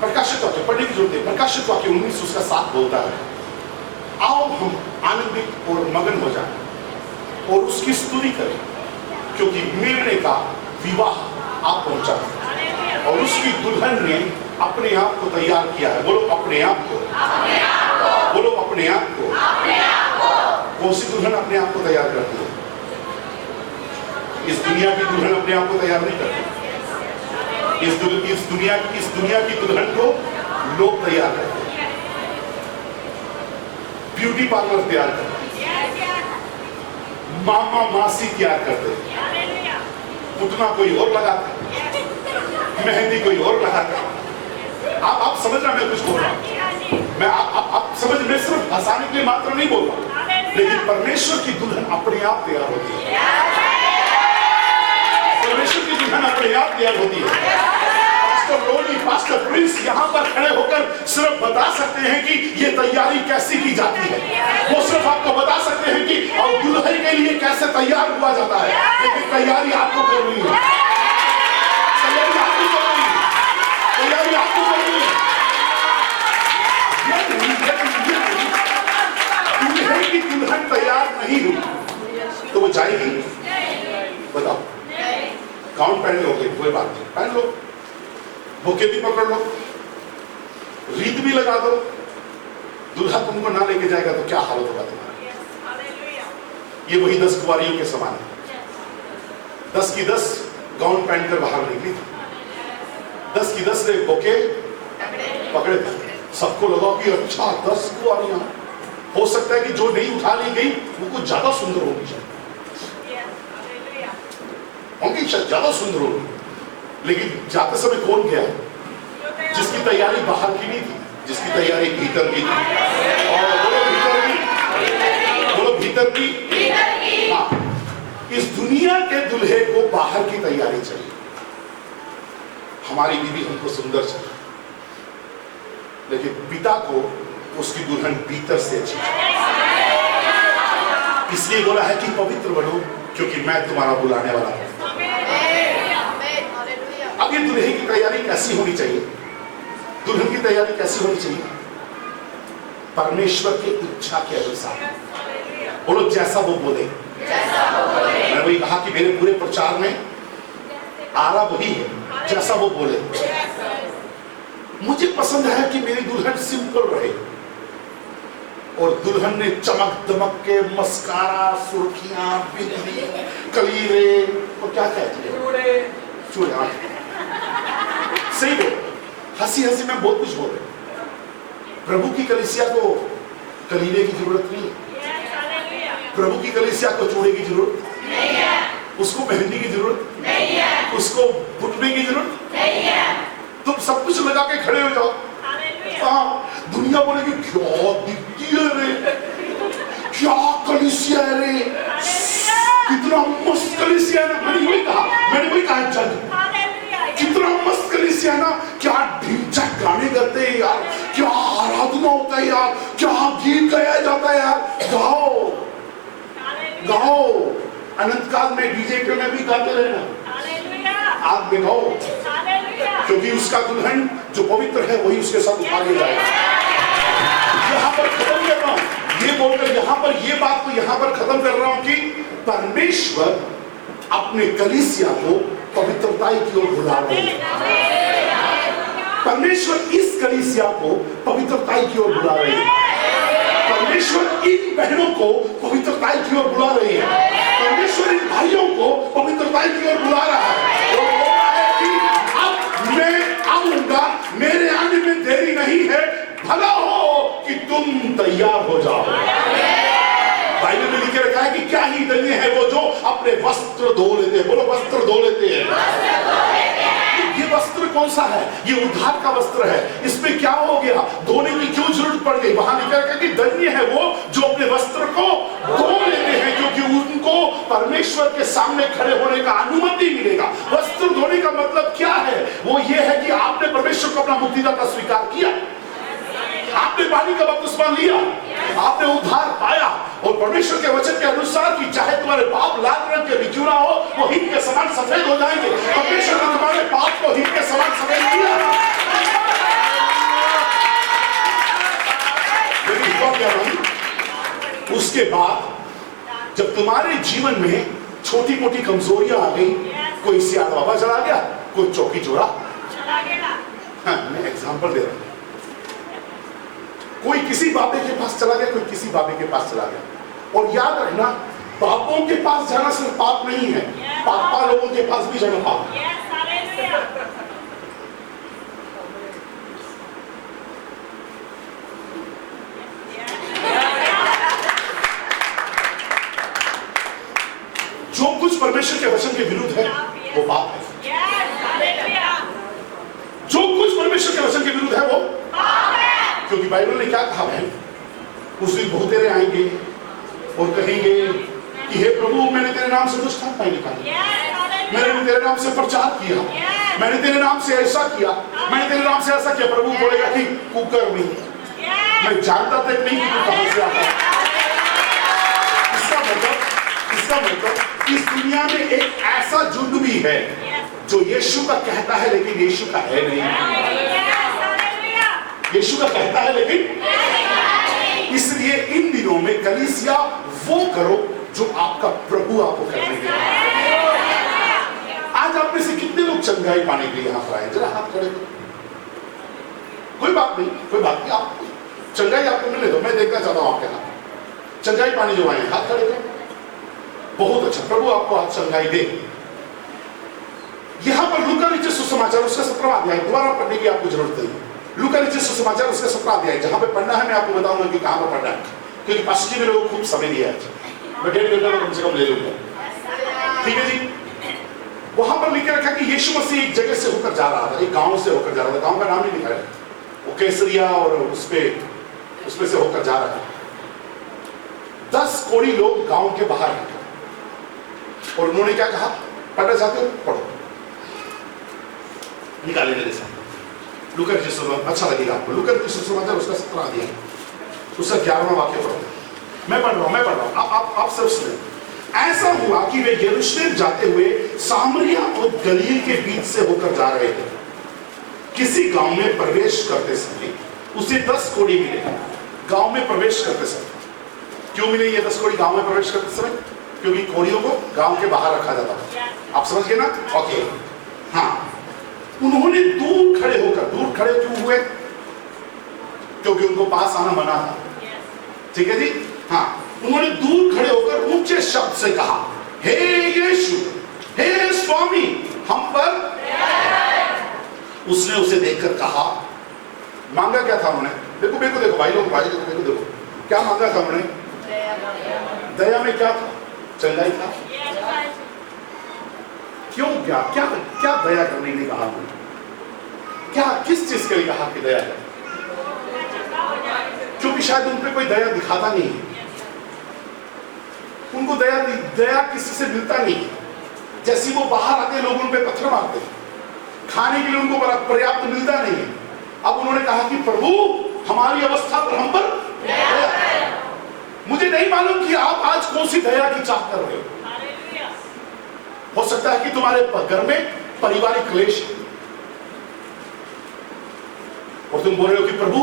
प्रकाशित वाक्य पढ़ने की जरूरत है। प्रकाशित वाक्य 19 उसका 7 बोलता है, आओ हम आनंदित और मगन हो जाएं और उसकी स्तुति करें, क्योंकि मेमने का विवाह आप पहुंचा और उसकी दुल्हन ने अपने आप को तैयार किया है। बोलो अपने आप को, बोलो अपने आप को। कौन सी दुल्हन अपने आप को तैयार करती है? इस दुनिया की दुल्हन अपने आप को तैयार नहीं करती। इस दुनिया की दुल्हन को लोग तैयार करते हैं, ब्यूटी पार्लर तैयार करते हैं, मामा मासी तैयार करते हैं, पुतना कोई और लगाता है, मेहंदी कोई और लगाता है। आप समझ रहे मैं कुछ बोल रहा हूं? मैं आप समझ, मैं सिर्फ हंसाने के लिए मात्र नहीं बोल रहा, लेकिन परमेश्वर की दुल्हन अपने आप तैयार होती है। परमेश्वर की दुल्हन अपने आप तैयार होती है। पास्टर रोनी, पास्टर प्रिंस यहाँ पर खड़े होकर सिर्फ बता सकते हैं कि ये तैयारी कैसी की जाती है। वो सिर्फ आपको बता सकते हैं कि और दुल्हन के लिए कैसे तैयार हुआ जाता है, लेकिन तैयारी आपको करनी है। तैयारी आपको करनी है। तैयारी आपको करनी है। दुल्हन की दुल्हन तैयार नहीं हुई तो वो जाएगी? बताओ। गाउन पहन लोगे कोई बात नहीं, पहन लो, बुके भी पकड़ लो, रीत भी लगा दो, दूल्हा तुमको ना लेके जाएगा तो क्या हालत होगा तुम्हारा। ये वही 10 कुंवारियों के समान है। 10 की 10 गाउन पहनकर बाहर निकली थी। 10 की 10 ने बुके पकड़े थे। सबको लगा कि अच्छा 10 कुंवारियां, हो सकता है कि जो नहीं उठा ली गई वो कुछ ज्यादा सुंदर होगी, शायद ज्यादा सुंदर होगी। लेकिन जाते समय कौन गया? जिसकी तैयारी बाहर की नहीं थी, जिसकी तैयारी भीतर की थी। और बोलो भीतर की, बोलो भीतर की। हाँ, इस दुनिया के दूल्हे को बाहर की तैयारी चाहिए। हमारी बीवी हमको सुंदर चाहिए, लेकिन पिता को उसकी दुल्हन भीतर से अच्छी चाहिए। इसलिए बोला है कि पवित्र बनो क्योंकि मैं तुम्हारा बुलाने वाला हूं। अब ये दुल्हे की तैयारी कैसी होनी चाहिए? दुल्हन की तैयारी कैसी होनी चाहिए? परमेश्वर की इच्छा के अनुसार। बोलो जैसा वो बोले। मैंने वही कहा कि मेरे पूरे प्रचार में आरा वही है, जैसा वो बोले। मुझे पसंद है कि मेरी दुल्हन सिंपल रहे, और दुल्हन ने चमक दमक के मस्कारा, सुर्खियां, बिंदी, कलीरे और क्या कहते हैं, चूड़े। सही बोल, हंसी हंसी में बहुत कुछ बोल रहे। प्रभु की कलीसिया को कलीरे की जरूरत नहीं है। प्रभु की कलीसिया को चूड़े की जरूरत नहीं है। उसको मेहंदी की जरूरत नहीं है। उसको घुटने की जरूरत नहीं है। तुम सब कुछ लगा के खड़े हो जाओ। दुनिया बोलेगी क्या दिखती है रे, क्या कलीसिया है रे, कितना मस्त कलीसिया है ना। मैंने वही कहा जज, कितना मस्त कलीसिया है ना, क्या ढिंचक गाने गाते हैं यार, क्या आराधना होता है यार, क्या गीत गाया जाता है यार। गाओ गाओ, अनंत काल में डीजे के में भी गाते रहना, आप में गाओ, क्योंकि उसका दुल्हन जो पवित्र है वही उसके साथ उठा ले जाएगा। यहाँ पर खत्म कर रहा हूं ये बोलकर, यहाँ पर ये बात को यहाँ पर खत्म कर रहा हूं कि परमेश्वर अपने कलीसिया को पवित्रता की ओर बुला रहे हैं। परमेश्वर इस कलीसिया को पवित्रता की ओर बुला रहे हैं। परमेश्वर इन बहनों को पवित्रता की ओर बुला रही है। परमेश्वर इन भाइयों को पवित्रता की ओर बुला रहा है। और बोल रहा है कि अब मैं आऊंगा, मेरे आने में देरी नहीं है, भला हो कि तुम तैयार हो जाओ। बाइबल में लिखे रखा है कि क्या ही धन्य है वो जो अपने वस्त्र धो लेते हैं। बोलो वस्त्र धो लेते हैं। ये वस्त्र कौन सा है? ये उद्धार का वस्त्र है। इसमें क्या हो गया? धोने की क्यों जरूरत पड़ गई? वहां लिखा है कि धन्य है वो जो अपने वस्त्र को धो लेते हैं, क्योंकि उनको परमेश्वर के सामने खड़े होने का अनुमति मिलेगा। वस्त्र धोने का मतलब क्या है? वो ये है कि आपने परमेश्वर को अपना मुक्तिदाता स्वीकार किया, आपने पानी का बपतिस्मा लिया, आपने उद्धार पाया, और परमेश्वर के वचन के अनुसार कि चाहे तुम्हारे पाप लाल रंग के भी क्यों ना हो, वो हिम के समान सफेद हो जाएंगे। परमेश्वर ने तुम्हारे पाप को हिम के समान सफेद किया। लेकिन हुआ क्या भाई? उसके बाद जब तुम्हारे जीवन में छोटी मोटी कमजोरियां आ गई, कोई सियार बाबा चला गया, कोई चौकी चोरा चला गया। हाँ, मैं एग्जाम्पल दे रहा हूं। कोई किसी बाबे के पास चला गया, कोई किसी बाबे के पास चला गया। और याद रखना, बापों के पास जाना सिर्फ पाप नहीं है, पापा लोगों के पास भी जाना पाप है। जो कुछ परमेश्वर के वचन के विरुद्ध है वो पाप है। जो कुछ परमेश्वर के वचन के विरुद्ध है वो पाप है। क्योंकि बाइबल ने क्या कहा है? उस दिन बहुतेरे आएंगे और कहेंगे कि हे प्रभु, मैंने तेरे नाम से दुष्ट आत्माएं निकाली, मैंने भी तेरे नाम से प्रचार किया, मैंने तेरे नाम से ऐसा किया, मैंने तेरे नाम से ऐसा किया। प्रभु बोलेगा कि कुकर्मी, मैं जानता तक नहीं कि तू कहां से आता है। इसका मतलब इस दुनिया में एक ऐसा झुंड भी है जो यीशु का कहता है लेकिन यीशु का है नहीं। यीशु का कहता है लेकिन, इसलिए इन दिनों में कलीसिया वो करो जो आपका प्रभु आपको करने देगा। आज आप में से कितने लोग चंगाई पाने के लिए यहां पर आए? जरा हाथ खड़े करो। कोई बात नहीं, कोई बात नहीं, आप चंगाई आपको मिले तो मैं देखना चाहता हूं आपके हाथ। चंगाई पाने जो आए हाथ खड़े करो। बहुत अच्छा, प्रभु आपको आज चंगाई दे। यहां पर लूका रचित सुसमाचार उसका 17वां अध्याय, दोबारा पढ़ने की आपको जरूरत नहीं। लूका रचित सुसमाचार उसका 17वां अध्याय, जहां पे पढ़ना है मैं आपको बताऊंगा कि कहां पर पढ़ना है, क्योंकि पास्टर जी ने लोगों को खूब समय दिया है। मैं 1.5 घंटा तो कम से कम ले लूंगा, ठीक है जी। वहां पर लिख रखा कि यीशु मसीह एक जगह से होकर जा रहा था, एक गांव से होकर जा रहा था। गांव का नाम नहीं लिखा है, वो कैसरिया और उसमें से होकर जा रहा था। 10 कोढ़ी लोग गांव के बाहर हैं और उन्होंने क्या कहा? पढ़ना चाहते हो? पढ़ो, निकाले मेरे साथ लूका रचित सुसमाचार, अच्छा लगेगा आपको। लूका रचित सुसमाचार उसका 17वां अध्याय, उसका 11वां वाक्य पढ़ो। मैं पढ़ रहा हूं, आप सब सुने। ऐसा हुआ कि वे यरूशलेम जाते हुए सामरिया और गलील के बीच से होकर जा रहे थे। किसी गांव में प्रवेश करते समय उसे 10 कोढ़ी मिले। गांव में प्रवेश करते समय क्यों मिले ये 10 कोढ़ी गांव में प्रवेश करते समय? क्योंकि कोढ़ियों को गांव के बाहर रखा जाता है। आप समझ गए ना? ओके, हाँ। उन्होंने दूर खड़े होकर, दूर खड़े क्यों हुए? क्योंकि उनको पास आना मना था, ठीक है जी। हाँ, उन्होंने दूर खड़े होकर ऊंचे शब्द से कहा, हे यीशु, हे स्वामी, हम पर। उसने उसे देखकर कहा, मांगा क्या था उन्होंने? देखो देखो देखो भाई लोग, भाई देखो देखो क्या मांगा था उन्होंने? दया में क्या था? चंगाई था। क्यों? क्या क्या क्या दया करने के लिए कहा? क्या किस चीज के लिए कहा कि दया है? क्योंकि शायद उन पे कोई दया दिखाता नहीं है, उनको दया किसी से मिलता नहीं है। जैसे वो बाहर आते लोग उन पे पत्थर मारते हैं, खाने के लिए उनको पर्याप्त मिलता नहीं है। अब उन्होंने कहा कि प्रभु हमारी अवस्था पर हम पर दया। मुझे नहीं मालूम कि आप आज कौन सी दया की चाह कर रहे हो सकता है कि तुम्हारे घर में पारिवारिक क्लेश है और तुम बोल रहे हो कि प्रभु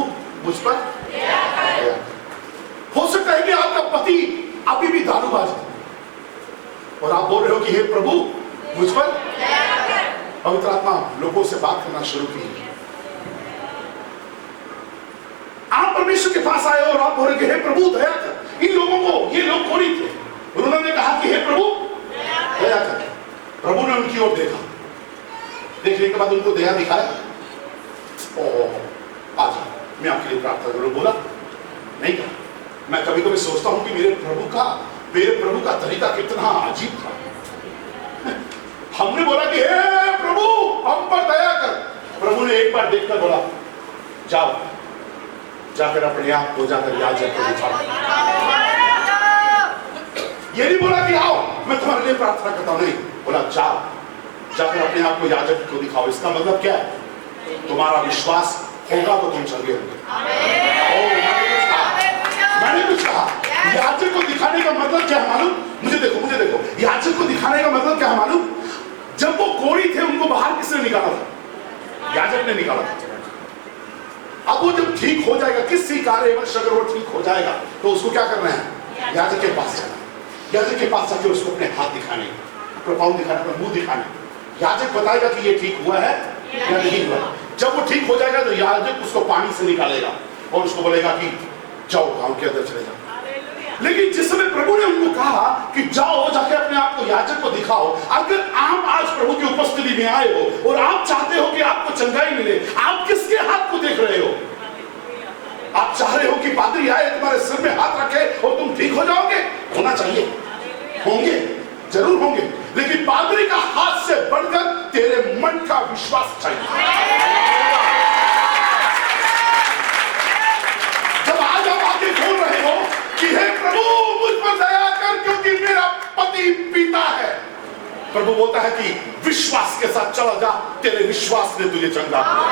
मुझ पर दया। हो सकता है कि आपका पति अभी भी दारूबाज है और आप बोल रहे हो कि हे प्रभु मुझ पर। पवित्र आत्मा लोगों से बात करना शुरू की। आप परमेश्वर के पास आए और आप बोल रहे कि हे प्रभु दया कर। इन लोगों को, ये लोग कोढ़ी थे, उन्होंने कहा कि हे प्रभु दया कर। प्रभु ने उनकी ओर देखा, देखने के बाद उनको दया दिखाया। आज मैं आपके लिए प्रार्थना करूं, बोला नहीं कहा। मैं कभी कभी सोचता हूं कि मेरे प्रभु का तरीका कितना अजीब था। हमने बोला कि हे प्रभु हम पर दया कर। प्रभु ने एक बार देखकर बोला जाओ, जाकर अपने आप को जाकर याजक को दिखाओ। ये नहीं बोला कि आओ मैं तुम्हारे लिए प्रार्थना करता हूं, नहीं बोला जाओ, जाकर अपने आप को याजक को दिखाओ। इसका मतलब क्या है? तुम्हारा विश्वास होगा तो तुम चंगे होंगे। मैंने कुछ कहा, याजक को दिखाने का मतलब क्या है मालूम? मुझे देखो, याजक को दिखाने का मतलब क्या है मालूम? जब वो कोढ़ी थे उनको बाहर किसने निकाला था? याजक ने निकाला था। अब वो जब ठीक हो जाएगा, किसी कार्यवश अगर वो ठीक हो जाएगा तो उसको क्या करना है? याजक के पास जाना। याजक के पास जाके उसको अपने हाथ दिखाने, अपना पाँव दिखाने, अपना मुंह दिखाने। याजक बताएगा कि ये ठीक हुआ है या नहीं हुआ। जब वो ठीक हो जाएगा तो याजक उसको पानी से निकालेगा और उसको बोलेगा कि जाओ गांव के अंदर चले जाओ। लेकिन जिस समय प्रभु ने उनको कहा कि जाओ जाके अपने आप को याजक को दिखाओ, अगर आप आज प्रभु की उपस्थिति में आए हो और आप चाहते हो कि आपको चंगाई मिले, आप किसके हाथ को देख रहे हो? आप चाह रहे हो कि पादरी आए तुम्हारे सिर में हाथ रखे और तुम ठीक हो जाओगे? होना चाहिए, होंगे, जरूर होंगे, लेकिन पादरी का हाथ से बढ़कर तेरे मन का विश्वास चाहिए। जब आज आप आगे बोल रहे हो कि हे प्रभु मुझ पर दया कर क्योंकि मेरा पति पीता है, प्रभु बोलता है कि विश्वास के साथ चला जा, तेरे विश्वास ने तुझे चंगा किया।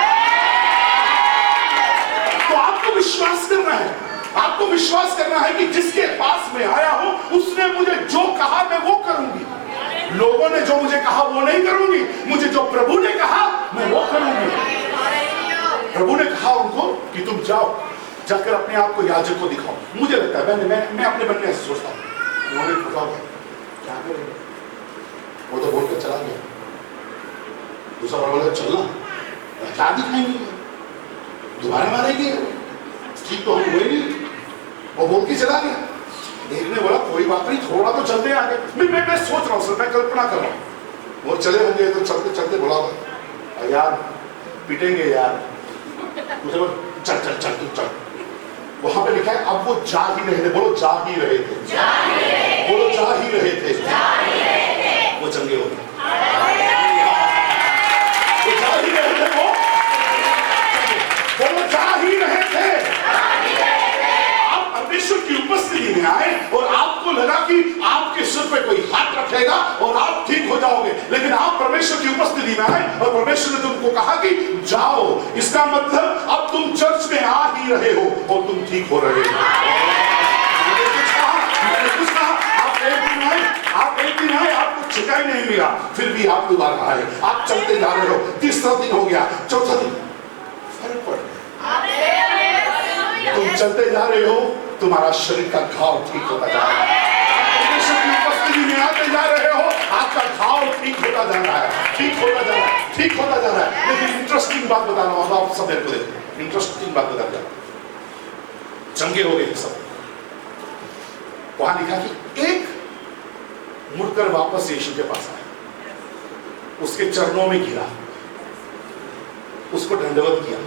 तो आपको विश्वास करना है, आपको विश्वास करना है कि जिसके पास मैं आया हूं उसने मुझे जो कहा मैं वो करूंगी। लोगों ने जो मुझे कहा वो नहीं करूंगी, मुझे जो प्रभु ने कहा मैं वो करूंगी। प्रभु ने कहा उनको कि तुम जाओ, जाकर अपने आप को याजक को दिखाओ। मुझे लगता है मैं अपने मन में ऐसे सोचता हूँ, उन्होंने कहा क्या करेंगे, वो तो बोलकर चला गया। दूसरा बोला चलना, क्या दिखाएंगे, दोबारा मारेंगे, ठीक तो हम हुए नहीं। वो बोल के चला गया। एक ने बोला कोई बात नहीं, थोड़ा तो चलते आगे। मैं सोच रहा हूँ सर, मैं कल्पना कर रहा हूँ, वो चले होंगे तो चलते चलते बोला यार पिटेंगे यार, मुझे चल चल चल तू चल। वहां पे लिखा है अब वो जा ही रहे थे, बोलो जा ही रहे थे, बोलो जा ही रहे थे, वो चंगे हो गए, वो जा ही रहे थे, वो बोलो जा ही रहे थे। आप परमेश्वर की उपस्थिति में आए और आपको लगा कि आपके सिर पे कोई हाथ रखेगा और आप ठीक हो जाओगे, लेकिन आप परमेश्वर की उपस्थिति में आए और परमेश्वर ने तुमको कहा कि जाओ। इसका मतलब अब तुम चर्च में आ ही रहे हो और तुम ठीक हो रहे हो। आप एक दिन आए, आपको छिका ही नहीं मिला, फिर भी आप दोबारा आए, आप चलते जा रहे हो। तीसरा दिन हो गया, चौथा दिन, फर्क पड़ गया। तुम चलते जा रहे हो, तुम्हारा शरीर का घाव ठीक होता जा रहा है। परमेश्वर की उपस्थिति में आते जा रहे हो, आपका घाव ठीक होता जा रहा है, ठीक होता जा रहा है, ठीक होता जा रहा है। लेकिन इंटरेस्टिंग बात बता रहा हूं, आप सब मेरे को देखो, इंटरेस्टिंग बात बता रहा हूं। चंगे हो गए सब। वहां लिखा कि एक मुड़कर वापस यीशु के पास आया, उसके चरणों में गिरा, उसको दंडवत किया,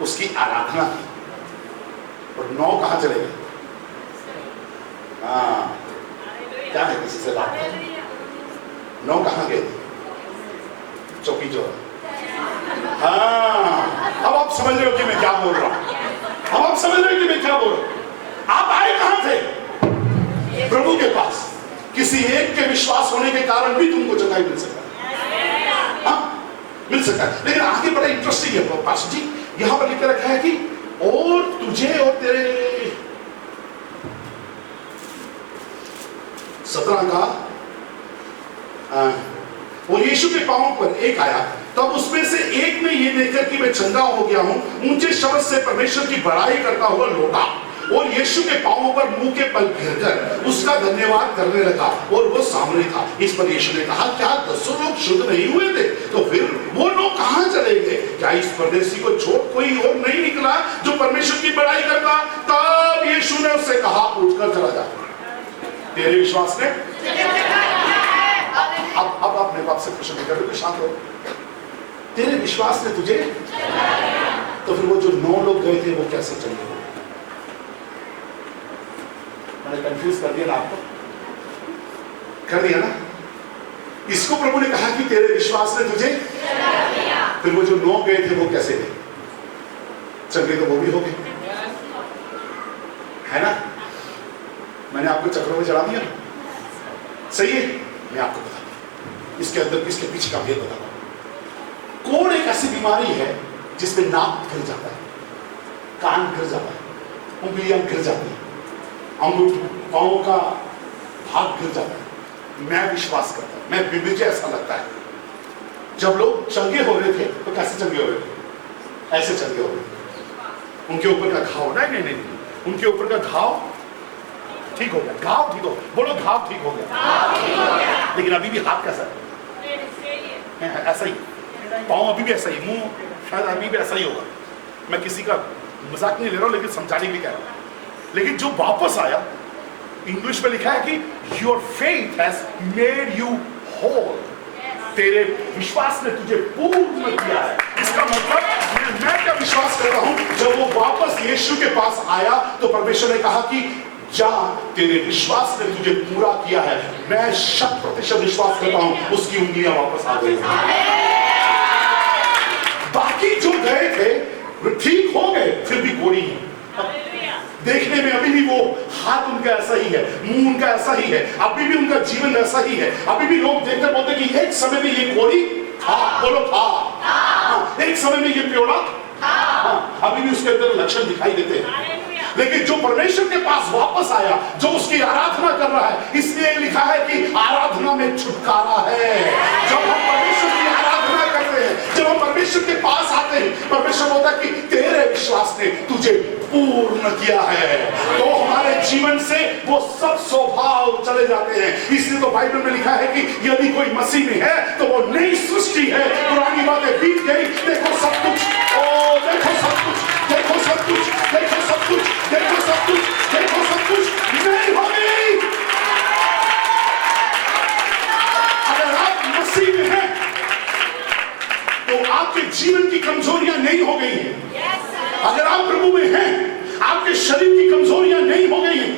उसकी आराधना की, और 9 कहां चले गए? हाँ, क्या है, किसी से बात करें? 9 कहां गए? चौकी चौर। हाँ, अब आप समझ रहे हो कि मैं क्या बोल रहा हूं, अब आप समझ रहे हो कि मैं क्या बोल रहा हूं। आप आए कहां थे? प्रभु के पास। किसी एक के विश्वास होने के कारण भी तुमको चंगाई मिल सकता है, हाँ मिल सकता है। लेकिन आगे बड़ा इंटरेस्टिंग है पास जी, यहां पर लिख रखा है कि और तुझे और तेरे 17 का और यीशु के पांवों पर एक आया, तब उसमें से एक ने ये देखकर कि मैं चंगा हो गया हूं, ऊंचे शब्द से परमेश्वर की बड़ाई करता हुआ लौटा और यीशु के पांवों पर मुंह के बल गिरकर उसका धन्यवाद करने लगा, और वो सामने था। इस पर यीशु ने कहा, क्या 10 लोग शुद्ध नहीं हुए थे? तो फिर वो लोग कहां चले गए? क्या इस परदेसी को छोड़ कोई और नहीं निकला जो परमेश्वर की बड़ाई करता? तब यीशु ने उससे कहा, उठकर चला जा, तेरे विश्वास ने। अब अपने बाप से प्रश्न कर लो, शांत हो। तेरे विश्वास ने तुझे, तो फिर वो जो 9 लोग गए थे वो कैसे चले गए? मैंने कंफ्यूज कर दिया ना आपको, कर दिया ना। इसको प्रभु ने कहा कि तेरे विश्वास ने तुझे, फिर वो जो 9 गए थे वो कैसे गए? चंगे तो वो भी हो गए, है ना। मैंने आपको चक्रों में चढ़ा दिया, सही है। मैं आपको बता दूं, इसके अंदर इसके पीछे का भेद बता दूं। कोढ़ एक ऐसी बीमारी है जिसमें नाक गिर जाता है, कान गिर जाता है, उंगलियां गिर जाती है, पांव का भाग गिर जाता है। मैं विश्वास करता हूं, मैं मुझे ऐसा लगता है जब लोग चंगे हो रहे थे तो कैसे चंगे हो रहे थे? ऐसे चंगे हो रहे थे। उनके ऊपर का घाव नहीं, उनके ऊपर का घाव ठीक हो गया, घाव ठीक हो, बोलो घाव ठीक हो गया। लेकिन अभी भी हाथ कैसा है? ऐसा ही, पांव अभी भी ऐसा ही, मुंह शायद अभी भी ऐसा ही होगा। मैं किसी का मजाक नहीं ले रहा हूं, लेकिन समझाने के लिए कह रहा हूं। लेकिन जो वापस आया, इंग्लिश में लिखा है कि your faith has made you whole, तेरे विश्वास ने तुझे पूर्ण किया है। इसका मतलब मैं क्या विश्वास करता हूं, जब वो वापस यीशु के पास आया तो परमेश्वर ने कहा कि जा, तेरे विश्वास ने तुझे पूरा किया है। मैं 100% विश्वास करता हूं उसकी उंगलियां वापस आ गई। बाकी जो गए थे वो ठीक हो गए, फिर भी कोड़ी है, देखने में अभी भी वो हाथ उनका ऐसा ही है, मुंह उनका ऐसा ही है, अभी भी उनका जीवन ऐसा ही है। अभी भी लोग देखकर बोलते कि एक समय में ये कोढ़ी था, बोलो था, हाँ, एक समय में ये प्योड़ा था, हाँ, अभी भी उसके अंदर लक्षण दिखाई देते हैं। लेकिन जो परमेश्वर के पास वापस आया, जो उसकी आराधना कर रहा है, इसलिए लिखा है कि आराधना में छुटकारा है। जब हम परमेश्वर की आराधना करते हैं, जब हम परमेश्वर के पास आते हैं, परमेश्वर बोलता है कि तेरे विश्वास ने तुझे पूर्ण किया है, तो हमारे जीवन से वो सब स्वभाव चले जाते हैं। इसलिए तो बाइबल में लिखा है कि यदि कोई मसीह में है तो वो नई सृष्टि है, पुरानी बातें बीत गई, देखो सब कुछ, ओ देखो सब कुछ, देखो सब कुछ, देखो सब कुछ, देखो सब कुछ, देखो सब कुछ नई हो गई। अगर आप मसीह में हैं तो आपके जीवन की कमजोरियां नहीं हो गई हैं। अगर आप प्रभु में हैं, आपके शरीर की कमजोरियां नहीं हो गई हैं।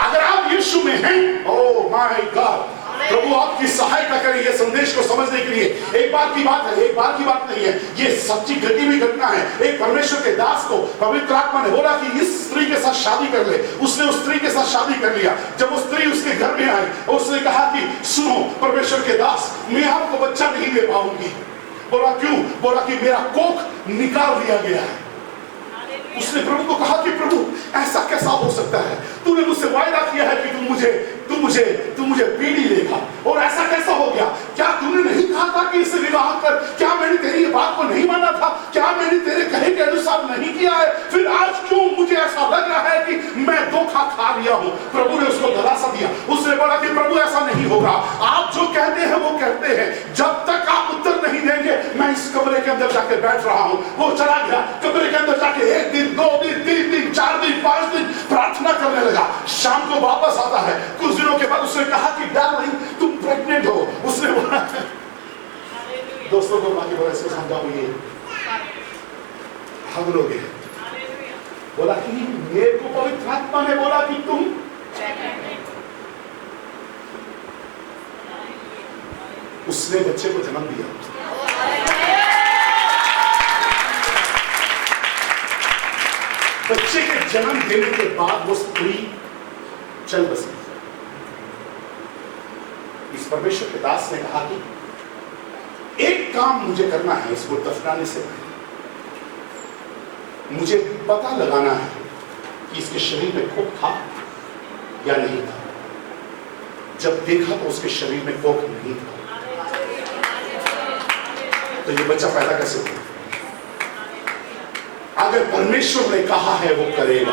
अगर आप यीशु में हैं, ओह माय गॉड, प्रभु आपकी सहायता करें ये संदेश को समझने के लिए। एक बार की बात है, एक बार की बात नहीं है, ये सच्ची घटी हुई घटना है। एक परमेश्वर के दास को पवित्र आत्मा ने बोला कि इस स्त्री के साथ शादी कर ले। उसने उस स्त्री के साथ शादी कर लिया। जब वो स्त्री उसके घर में आई, उसने कहा कि सुनो परमेश्वर के दास, मैं आपको बच्चा नहीं दे पाऊंगी। बोला क्यों? बोला कि मेरा कोख निकाल दिया गया है। उसने प्रभु को कहा कि प्रभु ऐसा कैसा हो सकता है? तूने मुझसे वायदा किया है कि तू मुझे पीढ़ी देगा, और ऐसा कैसा हो गया? क्या तूने नहीं कहा था कि इससे विवाह कर? क्या मैंने तेरी बात को नहीं माना था? क्या मैंने तेरे कहे के अनुसार नहीं किया है? फिर आज क्यों मुझे ऐसा लग रहा है कि मैं धोखा खा लिया हूं? प्रभु ने उसको दिलासा दिया। उसने बोला कि प्रभु ऐसा नहीं होगा, आप जो कहते हैं वो कहते हैं। जब तक आप उत्तर नहीं देंगे मैं इस कमरे के अंदर जाके बैठ रहा हूं। वो चला गया कमरे के अंदर जाके 1 दिन 2 दिन 3 दिन 4 दिन 5 दिन प्रार्थना करने लगा। शाम को वापस आता है। कुछ दिनों के बाद उसने कहा कि डार्लिंग तुम प्रेग्नेंट हो। उसने बोला, दोस्तों को बाकी बोला इसको समझाओ, ये हम लोग हैं। बोला कि मेरे को पवित्र आत्मा ने बोला कि तुम, उसने बच्चे को जन्म दिया। बच्चे के जन्म देने के बाद वो स्त्री चल बसी। इस परमेश्वर के दास ने कहा कि एक काम मुझे करना है, इसको दफनाने से मुझे पता लगाना है कि इसके शरीर में कोख था या नहीं था। जब देखा तो उसके शरीर में कोख नहीं था, तो ये बच्चा पैदा कैसे हुआ? अगर परमेश्वर ने कहा है वो करेगा।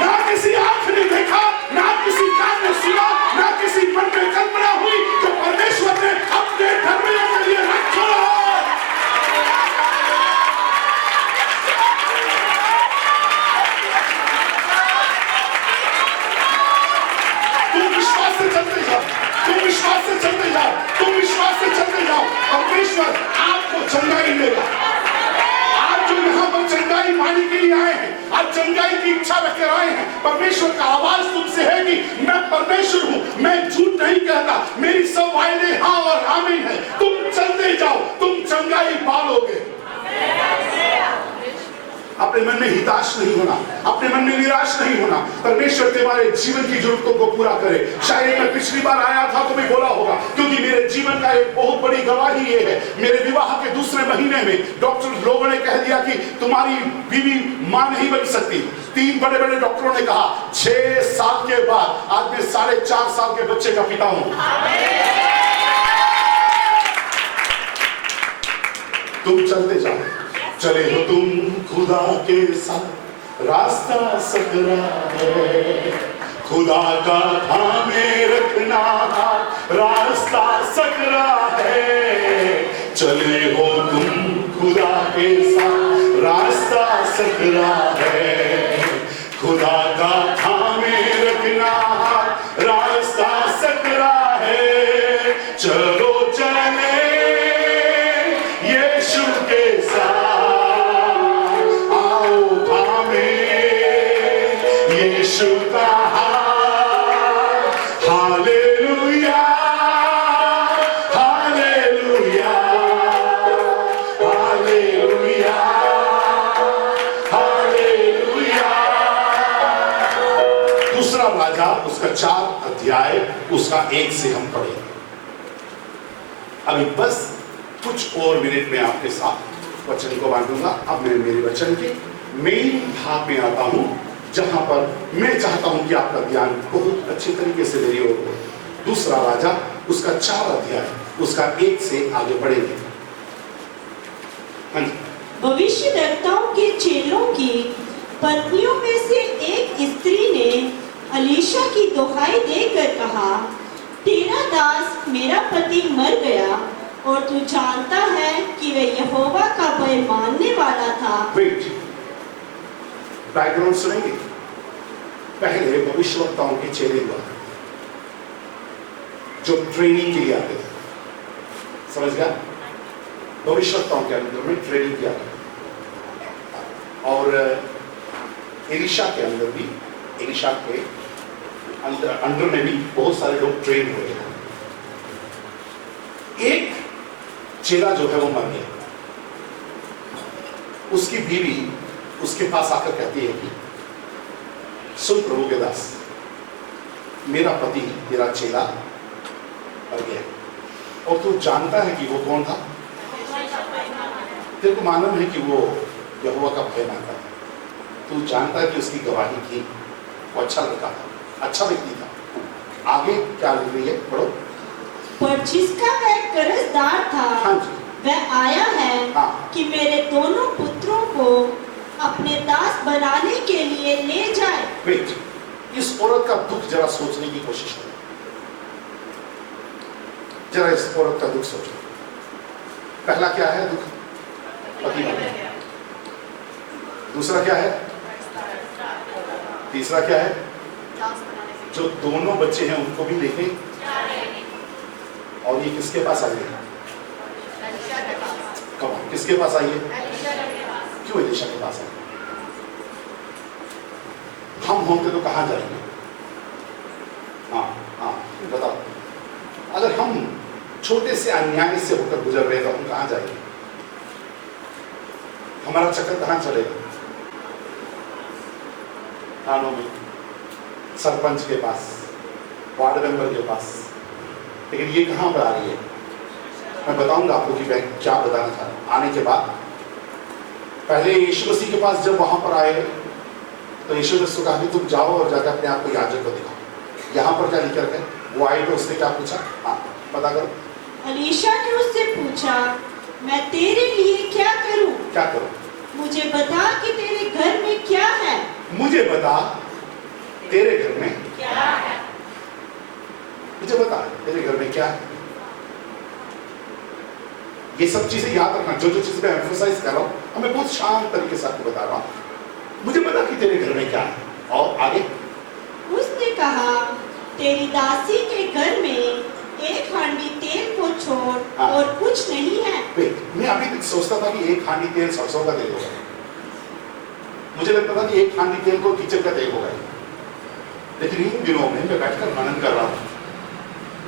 ना किसी आंख ने देखा, ना किसी कान ने सुना, ना किसी मन में कल्पना हुई, जो परमेश्वर ने अपने धर्मियों के लिए रखा। तुम विश्वास से चलते जाओ, तुम विश्वास से चलते जाओ, तुम विश्वास से चलते जाओ। परमेश्वर आपको चंगाई देगा। यहाँ पर चंगाई पाने के लिए आए हैं, आप चंगाई की इच्छा रखकर आए हैं। परमेश्वर का आवाज तुमसे है कि मैं परमेश्वर हूं, मैं झूठ नहीं कहता, मेरी सब वायदे हाँ और आमीन है। तुम चलते जाओ, तुम चंगाई पालोगे। अपने मन में हिताश नहीं होना, अपने मन में निराश नहीं होना। परमेश्वर तुम्हारे जीवन की जरूरतों को पूरा करे। शायद मैं पिछली बार आया था तो भी बोला होगा, क्योंकि मेरे जीवन का एक बहुत बड़ी गवाही ये है। मेरे विवाह के दूसरे महीने में डॉक्टर लोगों ने कह दिया कि तुम्हारी बीवी मां नहीं बन सकती। 3 बड़े बड़े डॉक्टरों ने कहा 6 साल के बाद आज मैं 4.5 साल के बच्चे का पिता हूं। तुम चलते जाओ, चले हो तुम खुदा के साथ, रास्ता सकरा है। खुदा का थामे रखना, रास्ता सकरा है। चले हो तुम खुदा के साथ, रास्ता सकरा है। खुदा का थामे रखना, रास्ता सकरा है। चलो चले यीशु के साथ, यीशु का हालेलुया, हालेलुया, हालेलुया। उसका 4 अध्याय उसका 1 से हम पढ़ेंगे। अभी बस कुछ और मिनट में आपके साथ वचन को बांटूंगा। अब मैं मेरे वचन के मेन भाग में आता हूं, जहां पर मैं चाहता हूं कि आपका ध्यान बहुत अच्छे तरीके से मेरी ओर हो। दूसरा राजा उसका 4 अध्याय उसका 1 से आगे बढ़ेंगे। हाँ जी। भविष्यद्वक्ताओं के चेलों की पत्नियों में से एक स्त्री ने अलीशा की दुहाई देकर कहा, तेरा दास मेरा पति मर गया और तू जानता है कि वह यहोवा का भय मानने वाला था। वेट, बैकग्राउंड सुनेंगे। पहले भविष्यवक्ताओं के चेले हुआ जो ट्रेनिंग के लिए आते थे, समझ गया? भविष्यवक्ताओं के अंदर में ट्रेनिंग किया और एलिशा के अंदर भी, एलिशा के अंडर में भी बहुत सारे लोग ट्रेन हुए हैं। एक चेला जो है वो मर गया। उसकी बीवी उसके पास आकर कहती है कि सुन प्रभु के दास, मेरा पति तेरा चेला मर गया और तू जानता है कि वो कौन था। तेरे को मालूम है कि वो यहोवा का भय मानता था। तू जानता है कि उसकी गवाही थी, वो अच्छा लड़का था, अच्छा व्यक्ति था। आगे क्या लिख रही है, पढ़ो। पर जिसका वह कर्जदार था, हाँ जी, वह आया है हाँ। कि मेरे दोनों पुत्रों को अपने दास बनाने के लिए ले जाए। वेट, इस औरत का दुख जरा सोचने की कोशिश करो। जरा इस औरत का दुख सोचो। पहला क्या है दुख? पति मर गया। दूसरा क्या है? तीसरा क्या है? जो दोनों बच्चे हैं उनको भी लेके, और ये किसके पास आई है? कौन किसके पास आई है? क्यों एलीशा के पास आई? हम होंगे तो कहां जाएंगे? हाँ हाँ बताओ। अगर हम छोटे से अन्याय से होकर गुजर रहे तो हम कहां जाएंगे? हमारा चक्कर कहां चलेगा? थानों में, सरपंच के पास, वार्ड मेंबर के पास। लेकिन ये कहां पर आ रही है? मैं बताऊंगा आपको कि मैं क्या बताना था आने के बाद। पहले यीशु मसीह के पास जब वहां पर आए तो यीशु ने उसको कहा कि तुम जाओ और जाकर अपने आप को याजक को दिखाओ। यहाँ पर क्या लिखा है? वो आई तो उसने क्या पूछा? हाँ पता करो। अलीशा ने उससे पूछा, मैं तेरे लिए क्या करूं? क्या करूं? मुझे बता कि तेरे घर में क्या है। मुझे बता तेरे घर में क्या है? मुझे बता तेरे घर में क्या है। ये सब चीजें याद रखना, जो जो चीज मैं एम्फोसाइज कर रहा हूं मैं बहुत शांत तरीके से आपको बता रहा हूं। मुझे बता कि तेरे घर में क्या है। और आगे उसने कहा, तेरी दासी के घर में एक हांडी तेल को छोड़ हाँ। और कुछ नहीं है। मैं अभी तक सोचता था कि एक हांडी तेल सरसों का तेल होगा। मुझे लगता था कि एक हांडी तेल को किचन का तेल होगा। लेकिन इन दिनों में मैं बैठकर मनन कर रहा था,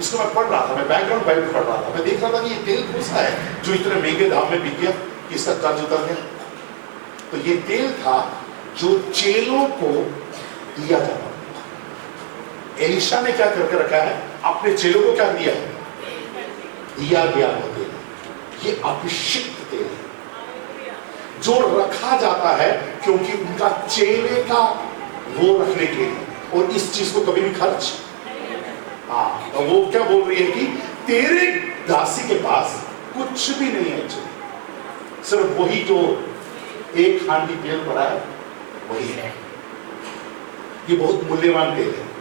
इसको मैं पढ़ रहा था, मैं बैकग्राउंड बाइबल पढ़ रहा था। मैं देख रहा था कि ये तेल कौन सा है जो इतने महंगे दाम में बिक गया कि इसका कर्ज उतर गया। तो ये तेल था जो चेलों को दिया जाता। एलीशा ने क्या करके रखा है? अपने चेलों को क्या दिया? दिया गया वो तेल। ये अभिषिक्त तेल है जो रखा जाता है क्योंकि उनका चेले का वो रखने के लिए, और इस चीज को कभी भी खर्च। हाँ, तो वो क्या बोल रही है कि तेरे दासी के पास कुछ भी नहीं है, सिर्फ वही जो एक हांडी तेल पड़ा है वही है। ये बहुत मूल्यवान तेल है।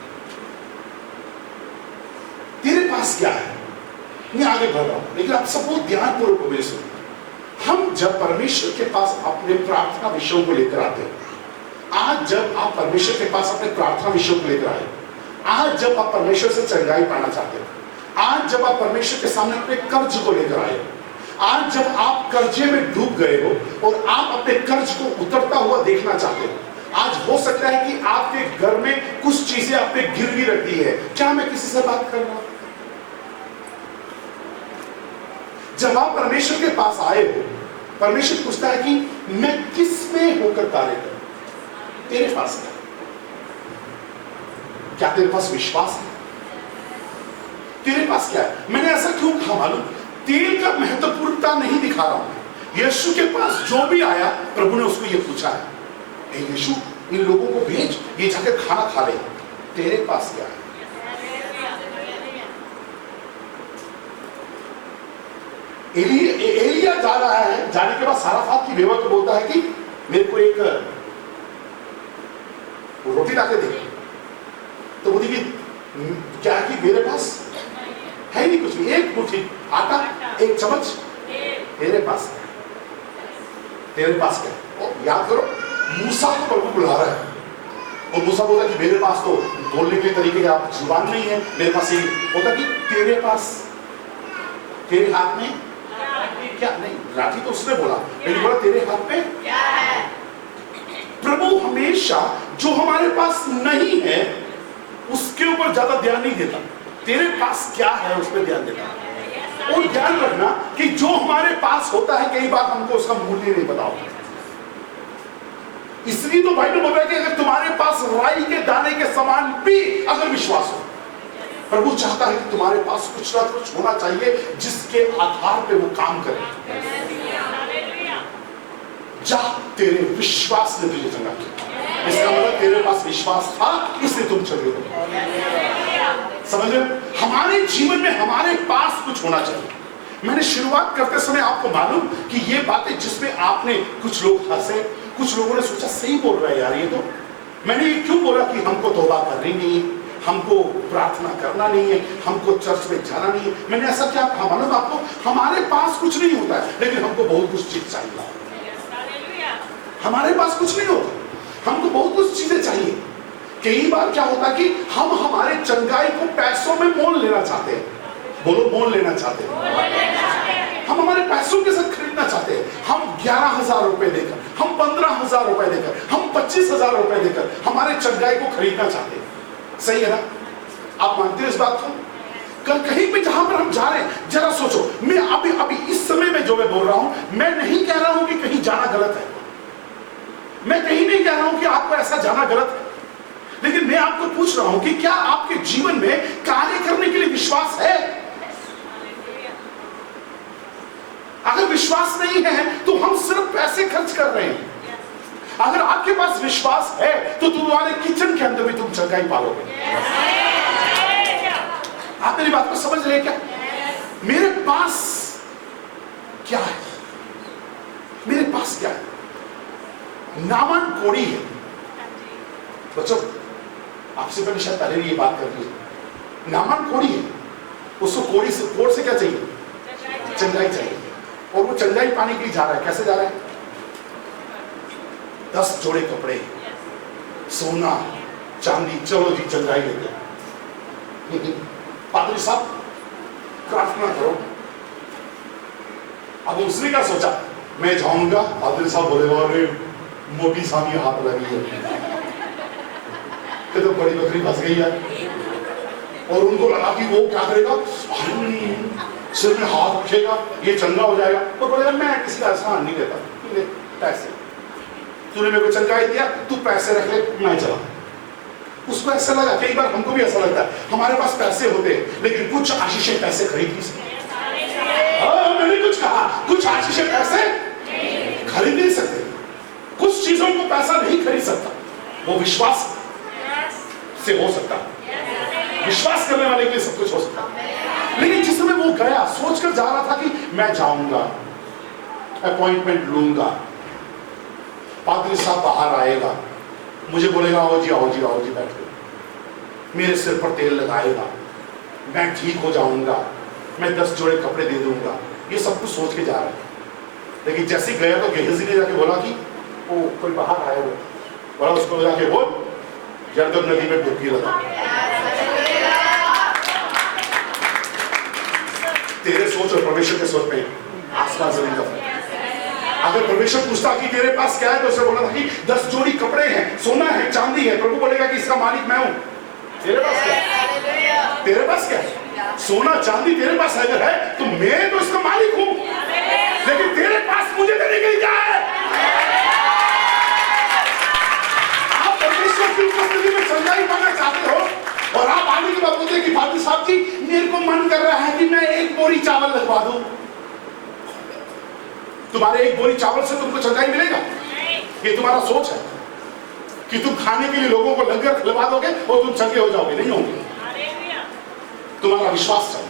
तेरे पास क्या है? मैं आगे बढ़ रहा हूं, लेकिन आप सब बहुत ध्यानपूर्वक मेरे सुनिए। हम जब परमेश्वर के पास अपने प्रार्थना विषयों को लेकर आते हैं, आज जब आप परमेश्वर के पास अपने प्रार्थना विषयों को लेकर आए, आज जब आप परमेश्वर से चंगाई पाना चाहते हो, आज जब आप परमेश्वर के सामने अपने कर्ज को लेकर आए हो, आज जब आप कर्जे में डूब गए हो और आप अपने कर्ज को उतरता हुआ देखना चाहते हो, आज हो सकता है कि आपके घर में कुछ चीजें आपने गिरवी रख दी है। क्या मैं किसी से बात कर रहा हूं? जब आप परमेश्वर के पास आए हो, परमेश्वर पूछता है कि मैं किस में होकर कार्य करूं? तेरे पास क्या तेरे पास विश्वास है? तेरे पास क्या है? मैंने ऐसा क्यों कहा मालूम? तेल का महत्वपूर्णता नहीं दिखा रहा हूं। यीशु के पास जो भी आया, प्रभु ने उसको ये पूछा है, ए यीशु, इन लोगों को भेज, ये जाकर खाना खा ले। तेरे पास क्या है? एलिया जा रहा है, जाने के बाद साराफात की बेवा को बोलता है कि मेरे को एक रोटी लाके दे। तो बोली कि क्या कि मेरे पास है नहीं कुछ भी, एक मुट्ठी आटा, एक चम्मच। तेरे पास क्या? तेरे पास क्या? और याद करो, मूसा को प्रभु बुला रहा है और मूसा बोलता कि मेरे पास तो बोलने के तरीके का जुबान नहीं है, मेरे पास ये होता कि तेरे पास, तेरे हाथ में क्या? नहीं, लाठी तो उसने बोला, लेकिन बोला तेरे हाथ में क्या है? प्रभु हमेशा जो हमारे पास नहीं है उसके ऊपर ज्यादा ध्यान नहीं देता, तेरे पास क्या है उस पर ध्यान देता। और ध्यान रखना कि जो हमारे पास होता है कई बार हमको उसका मूल्य नहीं पता होता। इसलिए तो बाइबल बोल रहा है कि अगर तुम्हारे पास राई के दाने के समान भी अगर विश्वास हो, प्रभु चाहता है कि तुम्हारे पास कुछ ना कुछ होना चाहिए जिसके आधार पे वो काम करे। जा, तेरे विश्वास ने तुझे चंगा किया। इसका मतलब तेरे पास विश्वास था, इसलिए तुम चले हो। समझ रहे? हमारे जीवन में हमारे पास कुछ होना चाहिए। मैंने शुरुआत करते समय आपको मालूम कि ये बातें जिसमें आपने, कुछ लोग हंसे, कुछ लोगों ने सोचा सही बोल रहा है यार ये तो। मैंने ये क्यों बोला कि हमको तौबा करनी नहीं है, हमको प्रार्थना करना नहीं है, हमको चर्च में जाना नहीं है। मैंने ऐसा क्या कहा मालूम आपको? हमारे पास कुछ नहीं होता है लेकिन हमको बहुत कुछ चीज चाहिए। हमारे पास कुछ नहीं होता, हमको बहुत कुछ चीजें चाहिए। कई बार क्या होता है कि हम हमारे चंगाई को पैसों में मोल लेना चाहते हैं। बोलो, मोल लेना चाहते हैं। हम हमारे पैसों के साथ खरीदना चाहते हैं। हम 11,000 रुपए देकर, हम 15,000 रुपए देकर, हम 25,000 रुपए देकर हमारे चंगाई को खरीदना चाहते हैं। सही है ना? आप मानते हो इस बात को? कल कहीं पे जहां पर हम जा रहे हैं, जरा सोचो, मैं अभी इस समय में जो मैं बोल रहा हूं, मैं नहीं कह रहा हूं कि कहीं जाना गलत है, मैं कहीं नहीं कह रहा हूं कि आपको ऐसा जाना गलत है, लेकिन मैं आपको पूछ रहा हूं कि क्या आपके जीवन में कार्य करने के लिए विश्वास है? अगर विश्वास नहीं है तो हम सिर्फ पैसे खर्च कर रहे हैं। अगर आपके पास विश्वास है तो तुम्हारे किचन के अंदर भी तुम चंगाई पालोगे। आप मेरी बात को समझ रहे हैं क्या? मेरे पास क्या है? मेरे पास क्या है? नामान कोड़ी है। बच्चों, आपसे पहले शायद पहले भी ये बात कर ली। नामान कोड़ी है, उसको कोड़ी से, कोड़ से क्या चाहिए? चंगाई चाहिए। और वो चंगाई पाने के लिए जा रहा है। कैसे जा रहा है? 10 जोड़े कपड़े, सोना चांदी, चलो जी चंगाई लेते। पादरी साहब प्रार्थना करो। अब उसने क्या सोचा? मैं जाऊंगा, पादरी साहब बोलेगा अरे मोटी सामी हाथ लगी है, तो बड़ी बकरी फंस गई है। और उनको लगा कि वो क्या करेगा, सिर में हाथ रखेगा, ये चंगा हो जाएगा। तो बोलेगा मैं किसी का एहसान नहीं देता, तू ले पैसे, तूने मेरे को चंगाई दिया, तू पैसे रख ले, मैं चला। उसको ऐसा लगा, कई बार हमको भी ऐसा लगता है, हमारे पास पैसे होते हैं लेकिन कुछ आशीषें पैसे खरीद नहीं सकते। मैंने कुछ कहा, कुछ आशीषें पैसे खरीद नहीं सकते, कुछ चीजों को पैसा नहीं खरीद सकता। वो विश्वास से हो सकता है, विश्वास करने वाले के लिए सब कुछ हो सकता है। लेकिन जिस समय वो गया, सोचकर जा रहा था कि मैं जाऊंगा, अपॉइंटमेंट लूंगा, पादरी साहब बाहर आएगा, मुझे बोलेगा आओ जी आओ जी आओ जी बैठो, मेरे सिर पर तेल लगाएगा, मैं ठीक हो जाऊंगा, मैं 10 जोड़े कपड़े दे दूंगा। ये सब कुछ सोच के जा रहा है। लेकिन जैसे ही गया तो गेहजी ने जाके बोला कि वो कोई बाहर आया हो, बोला उसको जाके बोल यरदन नदी में डुबकी लगा। तेरे सोच और परमेश्वर के सोच में आसमान जमीन का फर्क। अगर परमेश्वर पूछता कि तेरे पास क्या है, तो उसे बोला था कि 10 जोड़ी कपड़े हैं, सोना है, चांदी है। प्रभु बोलेगा कि इसका मालिक मैं हूं। तेरे पास क्या है? तेरे पास क्या है? सोना चांदी तेरे पास अगर है तो मैं तो इसका मालिक हूं, लेकिन तेरे पास मुझे देने के लिए क्या है? आप परमेश्वर की उपस्थिति में चंगाई पाना चाहते हो और आप आने के बाद बोलते हैं कि फादर साहब जी मेरे को मन कर रहा है कि मैं एक बोरी चावल लगवा दूं। तुम्हारे एक बोरी चावल से तुमको चंगाई मिलेगा? ये तुम्हारा सोच है कि तुम खाने के लिए लोगों को लंगर खिलवा दोगे और तुम चंगे हो जाओगे? नहीं होंगे। तुम्हारा विश्वास चाहिए,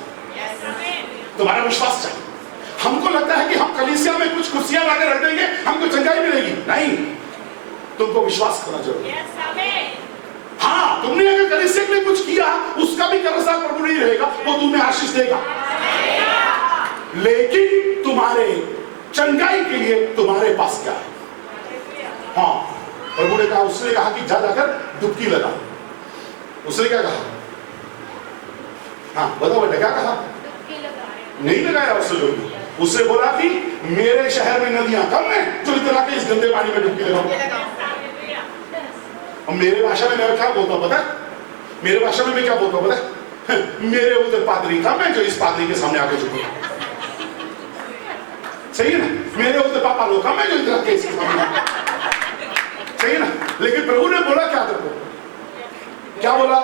तुम्हारा विश्वास चाहिए। हमको लगता है कि हम कलीसिया में कुछ कुर्सियां लाकर रख देंगे हमको चंगाई मिलेगी। नहीं, तुमको विश्वास करना जरूरी है। हाँ, तुमने अगर कलीसिया के लिए कुछ किया उसका भी कर्जदार प्रभु नहीं रहेगा, वो तुम्हें आशीष देगा। लेकिन तुम्हारे चंगाई के लिए तुम्हारे पास क्या है? हाँ, प्रभु ने कहा, उसने कहा कि जा जाकर डुबकी लगा। उसने क्या कहा? हाँ बताओ बेटा, क्या कहा? नहीं लगाया उसने डुबकी। उसने बोला कि मेरे शहर में नदियां कम है जो इतना के इस गंदे पानी में डुबकी लगाऊं। और मेरे भाषा में मैं क्या बोलता हूं पता है? मेरे भाषा में मैं क्या बोलता हूं पता है? मेरे उधर पादरी कम है जो इस पादरी के सामने आके झुकूं। सही है ना? मेरे उधर पापा लोग कम है जो इधर के इसके सामने। सही है ना? लेकिन प्रभु ने बोला क्या तेरे को? क्या बोला?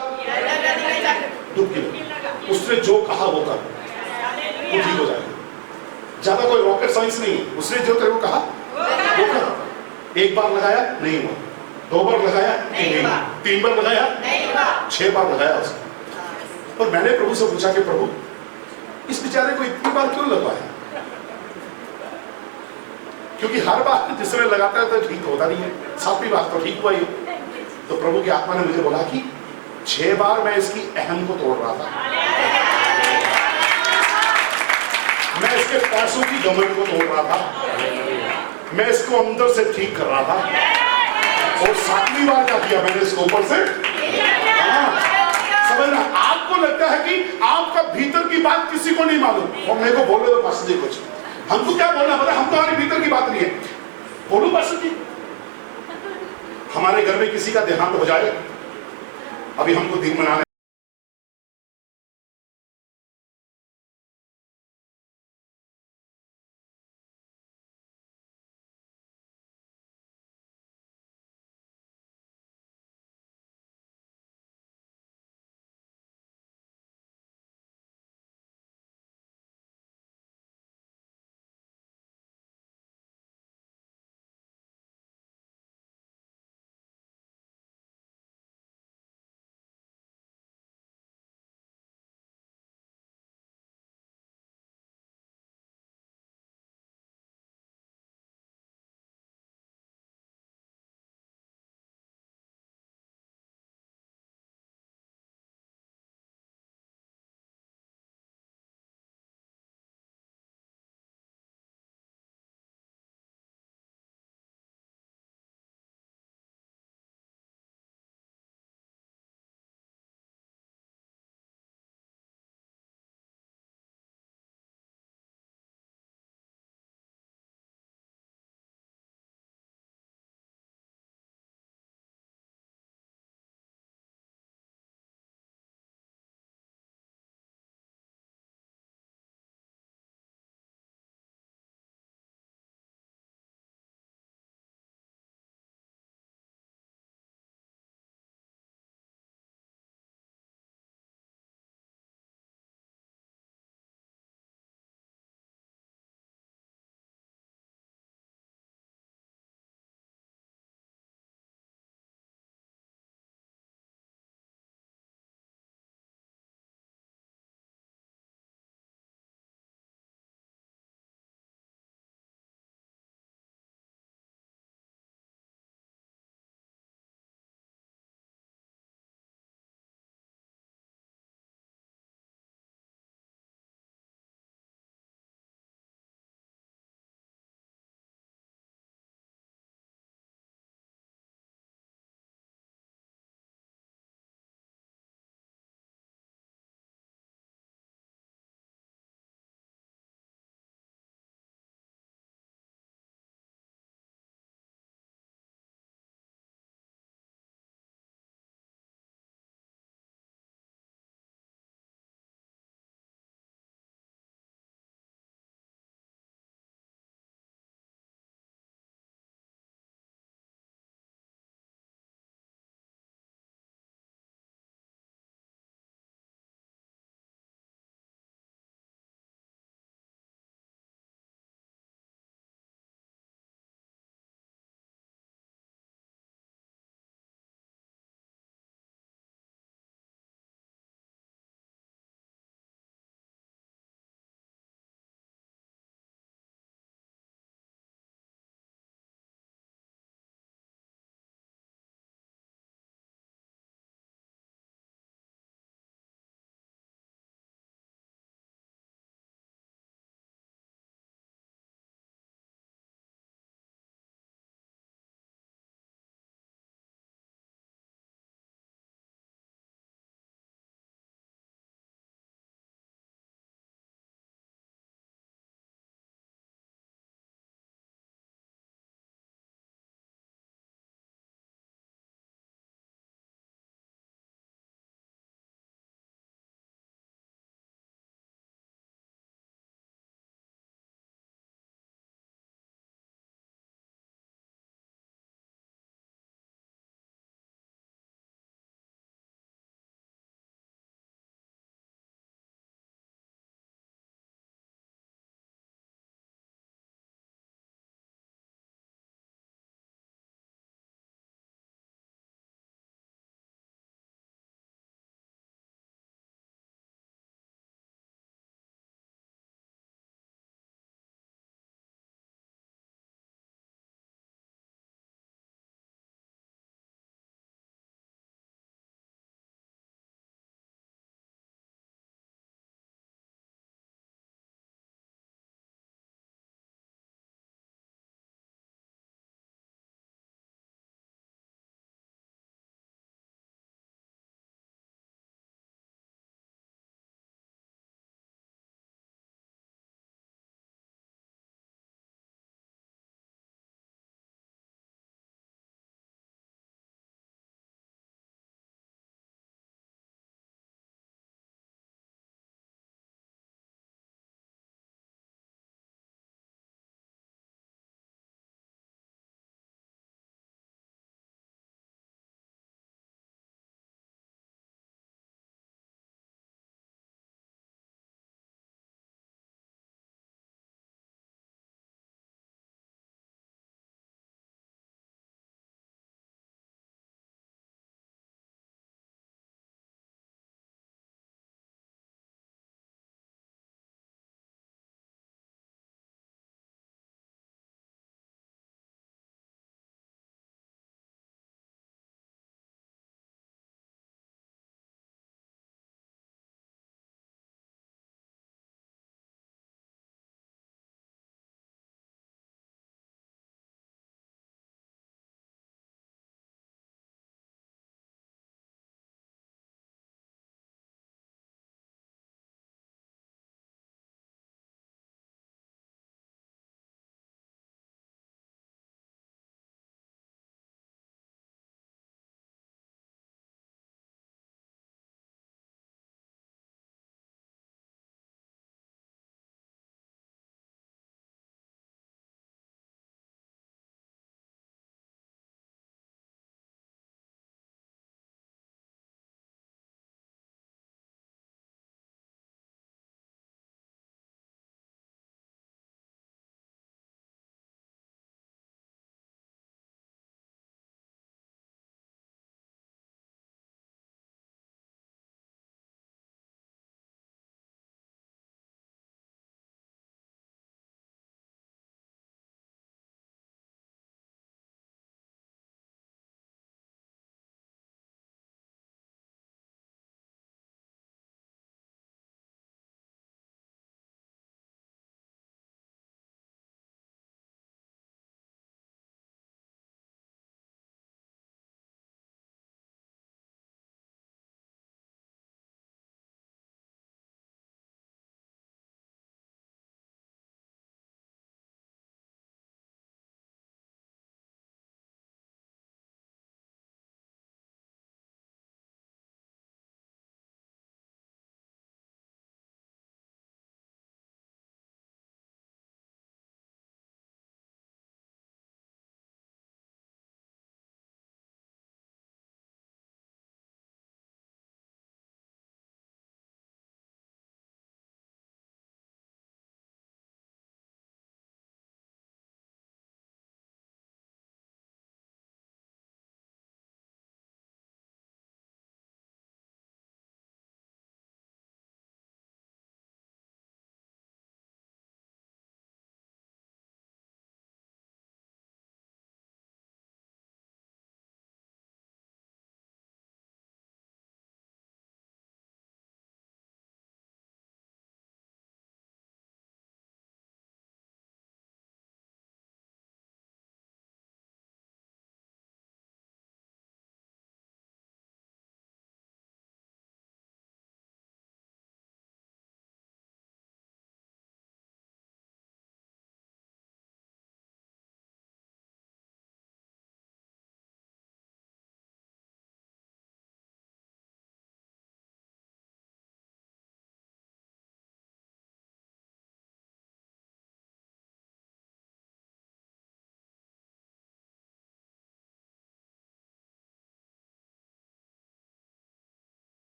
डुबकी लगा। उसने जो कहा वो कर, वो ठीक हो जाएगा। ज्यादा कोई रॉकेट साइंस नहीं है। उसने जो तेरे को कहा वो कर। एक बार लगाया नहीं हुआ, 2 बार लगाया नहीं हुआ, 3 बार लगाया नहीं हुआ, 6 बार लगाया उसने। और मैंने प्रभु से पूछा कि प्रभु इस बेचारे को इतनी बार क्यों लगवाया? क्योंकि हर बार जिसमें लगाता है तो ठीक होता नहीं है, 7वीं बार तो ठीक हुआ ही। तो प्रभु की आत्मा ने मुझे बोला कि 6 बार मैं इसकी अहम को तोड़ रहा था, मैं इसके पैसों की घमंड को तोड़ रहा था, मैं इसको अंदर से ठीक कर रहा था। और 7वीं बार क्या किया मैंने इसको ऊपर से। समझना, आपको लगता है कि आपका भीतर की बात किसी को नहीं मालूम। और मेरे को बोल रहे हो पास्टर जी कुछ, हमको क्या बोलना पता? हम तो हमारे भीतर की बात नहीं है। बोलो पास्टर जी, हमारे घर में किसी का देहांत हो जाए, अभी हमको दिन मनाने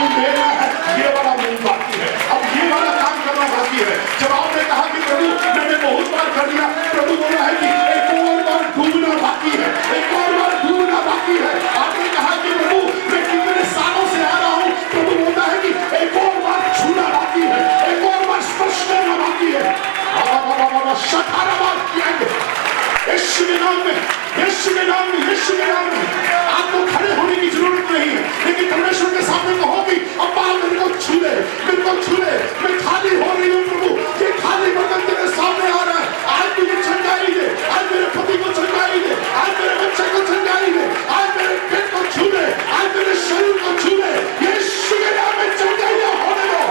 आपको देना है, ये वाला मूव बाकी है, अब ये वाला काम करना बाकी है। जब आपने कहा कि प्रभु मैंने बहुत बार कर लिया, प्रभु बोला है कि एक और बार डूबना बाकी है, एक और बार डूबना बाकी है। आपने कहा कि प्रभु मैं कितने सालों से आ रहा हूं, प्रभु बोलता है कि एक और बार छूना बाकी है, एक और बार स्पर्श करना बाकी है। यीशु के नाम में, यीशु के नाम में, यीशु के नाम में आपको खड़े होने की जरूरत नहीं है, लेकिन परमेश्वर के सामने कहोगी अब्बा मेरे को छू ले, मेरे को छू ले, मैं खाली हो रही हूँ प्रभु, ये खाली बर्तन तेरे सामने आ रहा है, आज मुझे छंगाई दे, आज मेरे पति को छंगाई दे, आज मेरे बच्चे को छंगाई दे, आज मेरे पेट को छू ले, आज मेरे शरीर को छू ले, यीशु के नाम में छंगाइयां होने दो।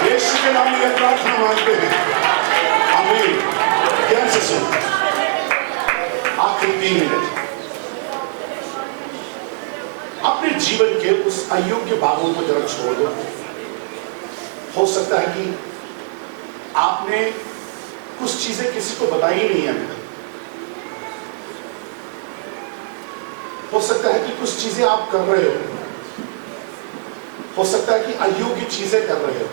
यीशु के नाम में प्रार्थना मांगते हैं, आमीन। ध्यान से सुन, आखिरी 3 मिनट अपने जीवन के उस अयोग्य भागों को जरा छोड़ दो। हो सकता है कि आपने कुछ चीजें किसी को बताई नहीं है, हो सकता है कि कुछ चीजें आप कर रहे हो सकता है कि अयोग्य चीजें कर रहे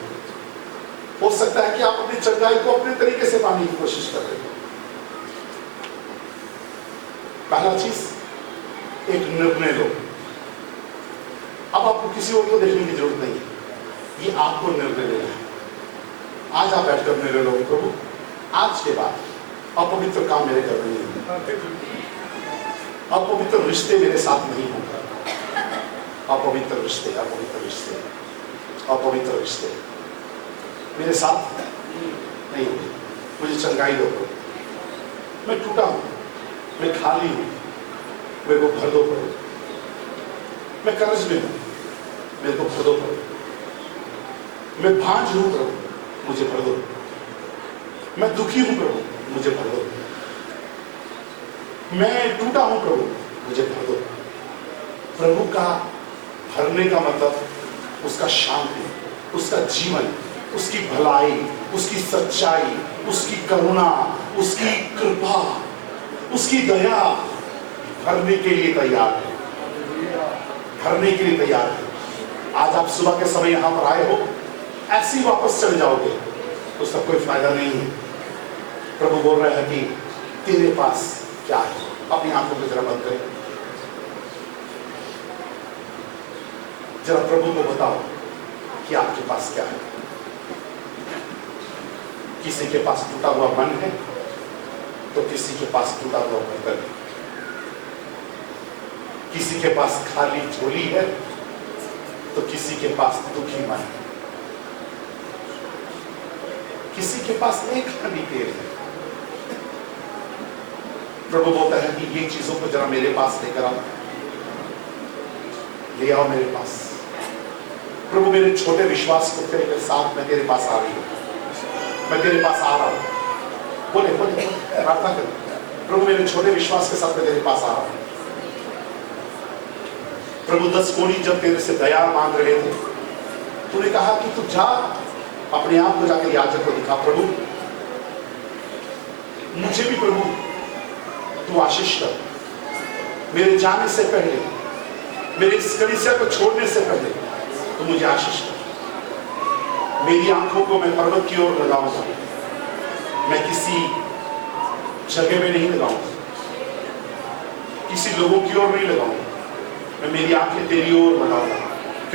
हो सकता है कि आप अपनी चंगाई को अपने तरीके से पाने की कोशिश कर रहे हो। पहला चीज, एक निर्णय लो। अब आपको किसी और को देखने की जरूरत नहीं है, ये आपको निर्णय लेना है। आज आप बैठकर निर्णय लो, प्रभु आज के बाद अपवित्र काम मेरे घर में नहीं होंगे, अपवित्र रिश्ते मेरे साथ नहीं होंगे, अपवित्र रिश्ते, अपवित्र रिश्ते, अपवित्र रिश्ते मेरे साथ नहीं होंगे। मुझे चंगाई दो, मैं टूटा हूं, मैं खाली हूं, मेरे को भर दो प्रभु। मैं कर्ज में हूं, मेरे को भर दो प्रभु। मैं भांज हूं प्रभु, मुझे भर दो। मैं दुखी हूं प्रभु, मुझे भर दो। मैं टूटा हूं प्रभु, मुझे भर दो। प्रभु का भरने का मतलब उसका शांति, उसका जीवन, उसकी भलाई, उसकी सच्चाई, उसकी करुणा, उसकी कृपा, उसकी दया भरने के लिए तैयार है, भरने के लिए तैयार है। आज आप सुबह के समय यहां पर आए हो, ऐसे ही वापस चले जाओगे तो उसका कोई फायदा नहीं है। प्रभु बोल रहे हैं कि तेरे पास क्या है। अपनी आंखों को जरा बंद करें, जरा प्रभु को बताओ कि आपके पास क्या है। किसी के पास टूटा हुआ मन है तो किसी के पास टूटा हुआ बर्तन है, किसी के पास खाली झोली है तो किसी के पास दुखी मन है, किसी के पास एक खाली पेड़ है। प्रभु बोलता है कि ये चीजों को जरा मेरे पास लेकर आओ, ले आओ मेरे पास। प्रभु मेरे छोटे विश्वास को तेरे साथ मैं तेरे पास आ रही हूं, मैं तेरे पास आ रहा हूं। बोले बोले प्रार्थना करो, प्रभु मेरे छोटे विश्वास के साथ मैं तेरे पास आ रहा हूं। प्रभु 10 कोढ़ी जब तेरे से दया मांग रहे थे, तूने कहा कि तू जा अपने आप को जाकर याजक को दिखा। प्रभु मुझे भी प्रभु तू आशीष कर, मेरे जाने से पहले, मेरे इस कलीसिया को छोड़ने से पहले तू मुझे आशीष कर। मेरी आंखों को मैं पर्वत की ओर लगाऊंगा, मैं किसी जगह में नहीं लगाऊंगा, किसी लोगों की ओर नहीं लगाऊंगा, मैं मेरी आंखें तेरी ओर लगाऊंगा,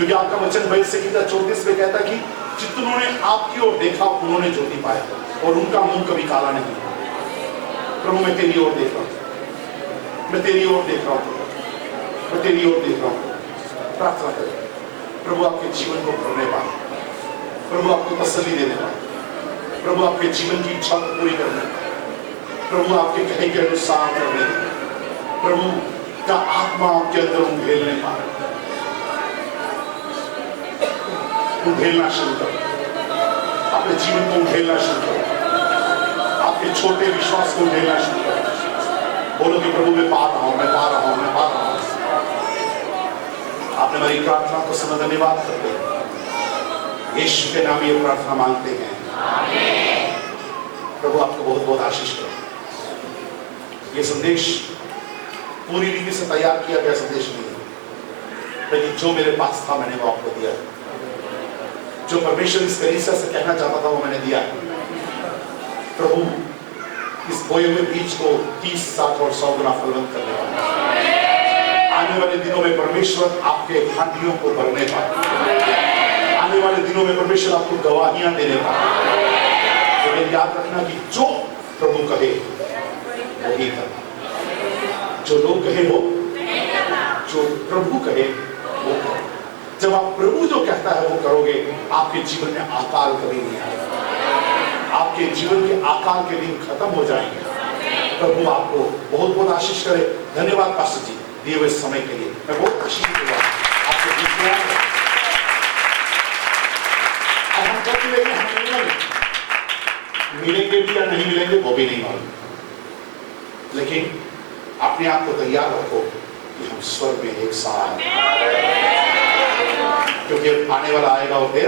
क्योंकि आपका वचन वैद संहिता 34 में कहता कि जितनों ने आपकी ओर देखा उन्होंने ज्योति पाया और उनका मुंह कभी काला नहीं। प्रभु मैं तेरी ओर देख रहा हूं, मैं तेरी ओर देख रहा हूं, मैं तेरी ओर देख रहा हूं। प्रार्थना करें प्रभु आपके जीवन को भरने पाए, प्रभु आपको तसल्ली देने पाए, प्रभु आपके जीवन की इच्छा को पूरी करने पाए, प्रभु आपके कहे के अनुसार करने पाए, प्रभु का आत्मा आपके अंदर उंधेलने पाए, उंधेलना शुरू करो, अपने जीवन को उंधेलना शुरू करो, आपके छोटे विश्वास को उंधेलना शुरू करो। बोलो कि प्रभु मैं पा रहा हूं, मैं पा रहा हूं, मैं पा रहा हूं। आपने मेरी प्रार्थना को सुना, धन्यवाद करते हैं। यीशु के नाम ये प्रार्थना मांगते हैं, प्रभु आपको बहुत बहुत आशीष करे। ये संदेश पूरी रीति से तैयार किया गया संदेश नहीं है, लेकिन जो मेरे पास था मैंने वो आपको दिया। जो परमेश्वर इस कलीसिया से कहना चाहता था वो मैंने दिया। प्रभु इस बोए हुए बीज को 30, 60 और 100 गुना फलवंत करने वाला। आने वाले दिनों में परमेश्वर आपके हांडियों को भरने पाए। आने वाले दिनों में परमेश्वर आपको गवाहियां देने पाए। लेकिन याद रखना कि जो प्रभु कहे वही करना, जो लोग कहे वो, जो प्रभु कहे वो करो। जब आप प्रभु जो कहता है वो करोगे, आपके जीवन में आकाल कभी नहीं आएगा। आपके जीवन के आकाल के दिन खत्म हो जाएंगे। प्रभु आपको बहुत बहुत आशीष करे। धन्यवाद पास्टर जी दिए हुए समय के लिए। मैं बहुत आशीष दूंगा आपको। अब हम कब मिलेंगे हमें नहीं मालूम, मिलेंगे भी या नहीं मिलेंगे वो भी नहीं मालूम, लेकिन अपने आप को तैयार रखो कि हम स्वर्ग में एक साथ, क्योंकि आने वाला आएगा और फिर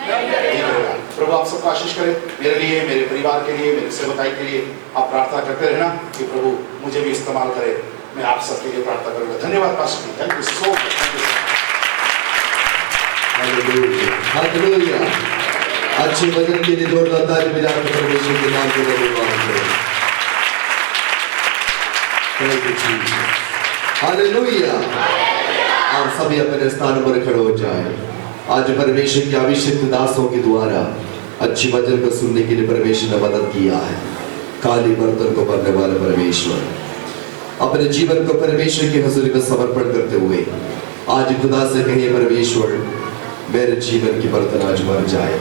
नहीं रहेगा। प्रभु आप सबको आशीष करे। मेरे लिए, मेरे परिवार के लिए, मेरे सेवकाई के लिए आप प्रार्थना करते रहना कि प्रभु मुझे भी इस्तेमाल करे। मैं आप सबके लिए प्रार्थना करूंगा। धन्यवाद pastor ji, thank you so much. Hallelujah. अच्छे वचन के लिए जोरदार ताली बजाकर परमेश्वर के नाम को धन्यवाद करें। Thank you Jesus. हालेलुया। आप सभी अपने स्थान पर खड़े हो जाएं। आज परमेश्वर के अभिषिक्त दासों के द्वारा अच्छी वचन को सुनने के लिए परमेश्वर ने मदद किया है। काली बर्तन को भरने वाले परमेश्वर अपने जीवन को परमेश्वर की हजूरी में समर्पण करते हुए आज खुदा से कहिए, परमेश्वर मेरे जीवन की बर्तन आज भर जाए।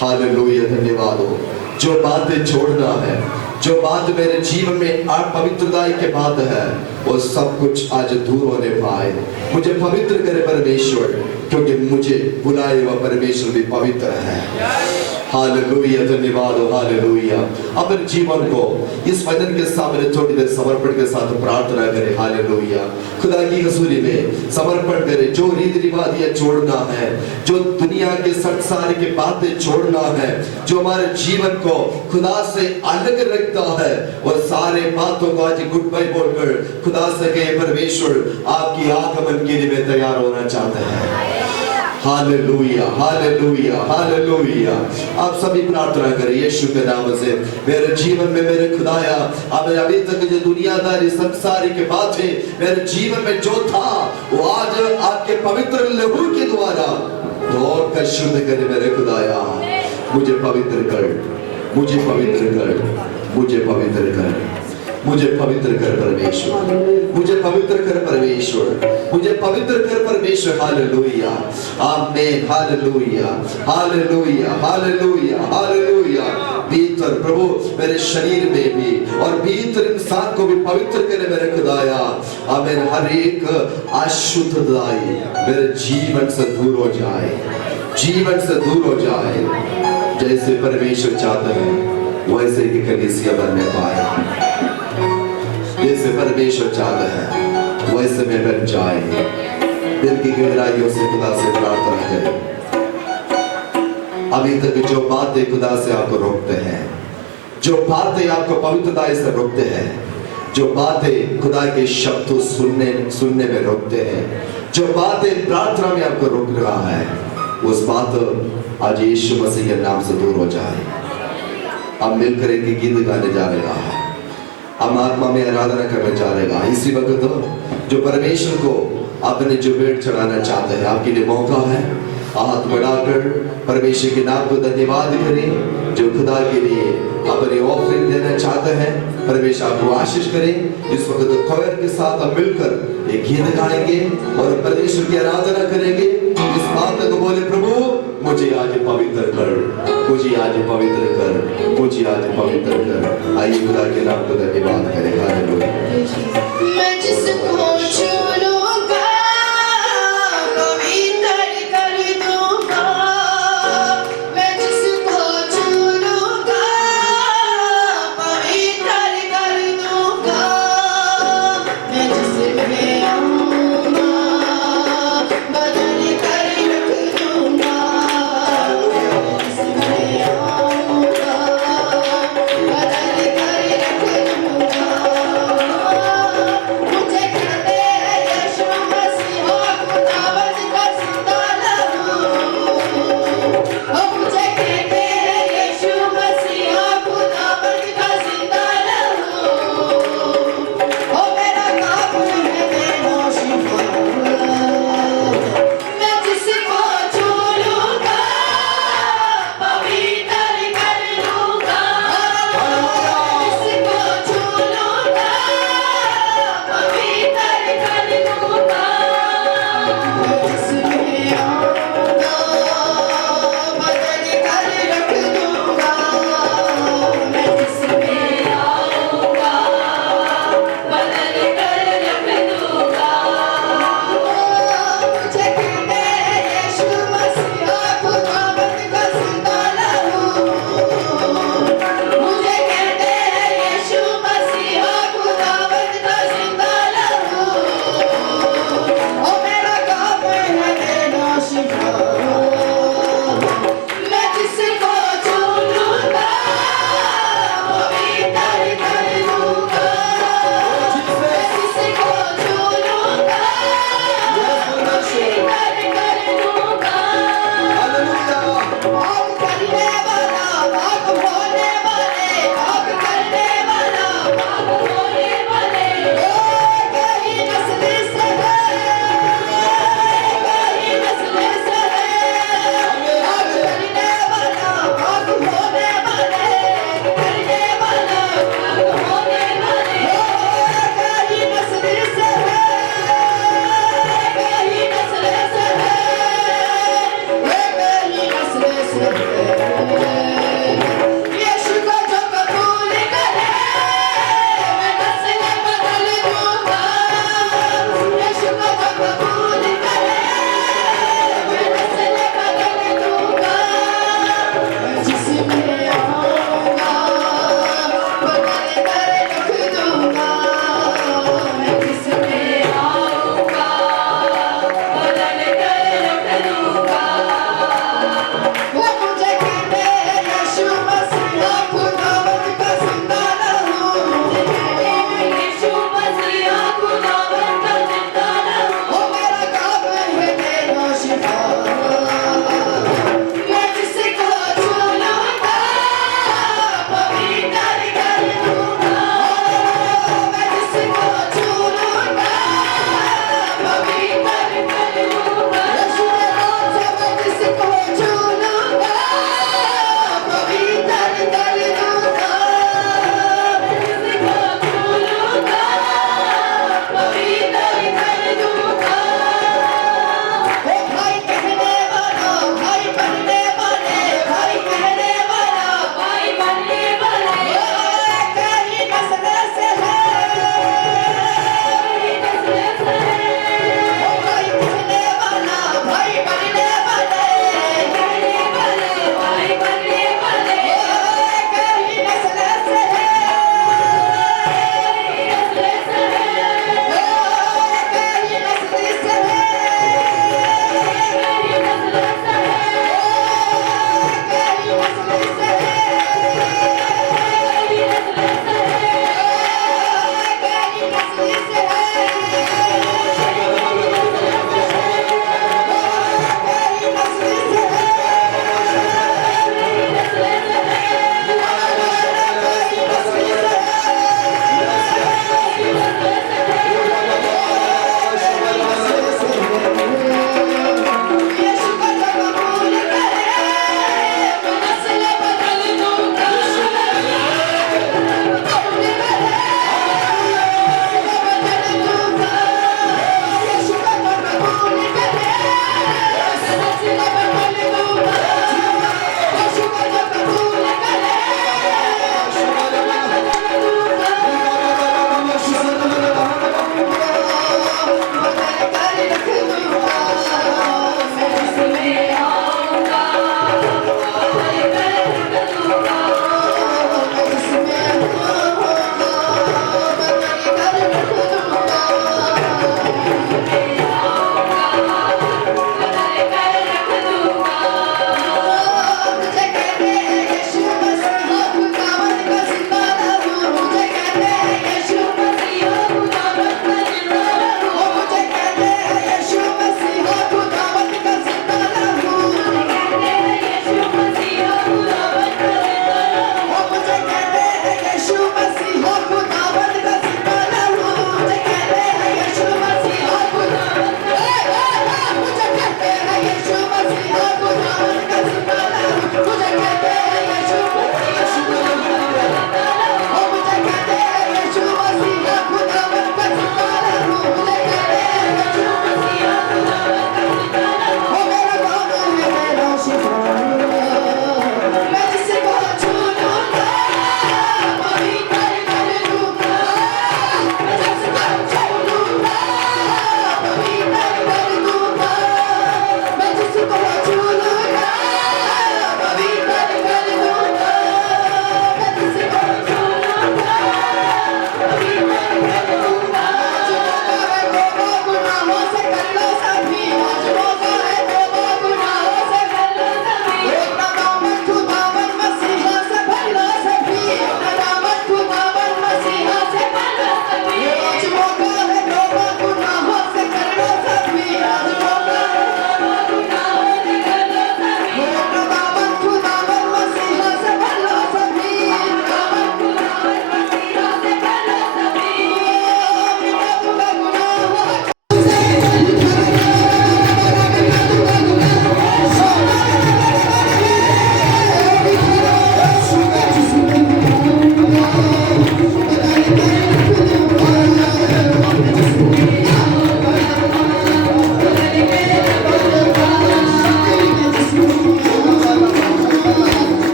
हालेलुया। धन्यवाद हो। जो बातें छोड़ना है, जो बात मेरे जीवन में अपवित्रता के बात है, वो सब कुछ आज दूर होने पाए। मुझे पवित्र करे परमेश्वर, क्योंकि मुझे बुलाए हुआ परमेश्वर भी पवित्र है। हालेलुया। धन्यवाद हो। हालेलुया। अपने जीवन को इस वचन के सामने थोड़ी देर समर्पण के साथ प्रार्थना करें। हालेलुया। खुदा की हजूरी में समर्पण करें। जो रीति रिवाज ये छोड़ना है, जो दुनिया के संसार की बातें छोड़ना है, जो हमारे जीवन को खुदा से अलग रखता है, वो सारे बातों को आज गुड बाय बोलकर खुदा से कहे, परमेश्वर आपकी आगमन के लिए मैं तैयार होना चाहता है। हालेलुया। हालेलुया। हालेलुया। आप सभी प्रार्थना करें यीशु के नाम से। मेरे जीवन में मेरे खुदाया, अब अभी तक जो दुनियादारी संसारी के बातें मेरे जीवन में जो था, वो आज आपके पवित्र लहू के द्वारा धोकर कर शुद्ध करे। मेरे खुदाया मुझे पवित्र कर, मुझे पवित्र कर, मुझे पवित्र कर, मुझे पवित्र कर परमेश्वर, मुझे पवित्र कर परमेश्वर, मुझे पवित्र कर परमेश्वर। हालेलुया। आमीन। हालेलुया। हालेलुया। हालेलुया। हालेलुया। भीतर प्रभु मेरे शरीर में भी और भीतर इंसान को भी पवित्र करे मेरे खुदाया। आमीन। हर एक अशुद्धताई मेरे जीवन से दूर हो जाए, जीवन से दूर हो जाए। जैसे परमेश्वर चाहता है वैसे की कलीसिया बनने पाए, जैसे परमेश्वर चाहता है वैसे में बन जाए। दिल की गहराइयों से खुदा से प्रार्थना करें। अभी तक जो बातें खुदा से आपको रोकते हैं, जो बातें आपको पवित्रता से रोकते हैं, जो बातें खुदा के शब्द सुनने में रोकते हैं, जो बातें प्रार्थना में आपको रोक रहा है, उस बात आज यीशु मसीह के नाम से दूर हो जाए। अब मिलकर एक गीत गाने जा रहा है, हम आत्मा में आराधना करने जा रहे हैं। इसी वक्त जो परमेश्वर को अपने जो भेंट चढ़ाना चाहते हैं, आपके लिए मौका है। हाथ बढ़ाकर परमेश्वर के नाम को धन्यवाद करें। जो खुदा के लिए अपने ऑफरिंग देना चाहते हैं, परमेश्वर आपको आशीष करें। इस वक्त खोयर के साथ हम मिलकर एक गीत गाएंगे और परमेश्वर की आराधना करेंगे। इस बात को बोले, प्रभु मुझे आज पवित्र कर, मुझे आज पवित्र कर, मुझे आज पवित्र कर। आइए खुदा के नाम को धन्यवाद करें। हालेलुया। मैं जिसको चुनूंगा पवित्र कर दूंगा, मैं जिसको चुनूंगा पवित्र कर दूंगा, मैं जिसमें आऊंगा बदल कर रख दूंगा, जिसमें आऊंगा बदल कर रख दूंगा। मुझे क्या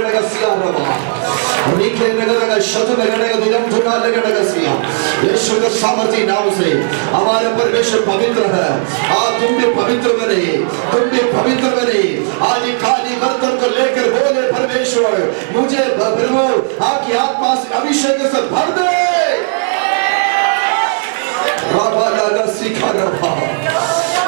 लगेगा सिया रबा रिखे लगेगा शब्द लगेगा दिलम धुना लगेगा सिया यीशु के सामर्थी नाम से हमारे परमेश्वर पवित्र है। आज तुम भी पवित्र बने, तुम भी पवित्र बने। आज खाली बर्तन को लेकर बोले परमेश्वर मुझे प्रभु आपकी आत्मा से अभिषेक से भर दे। रबा लगा सिखा रबा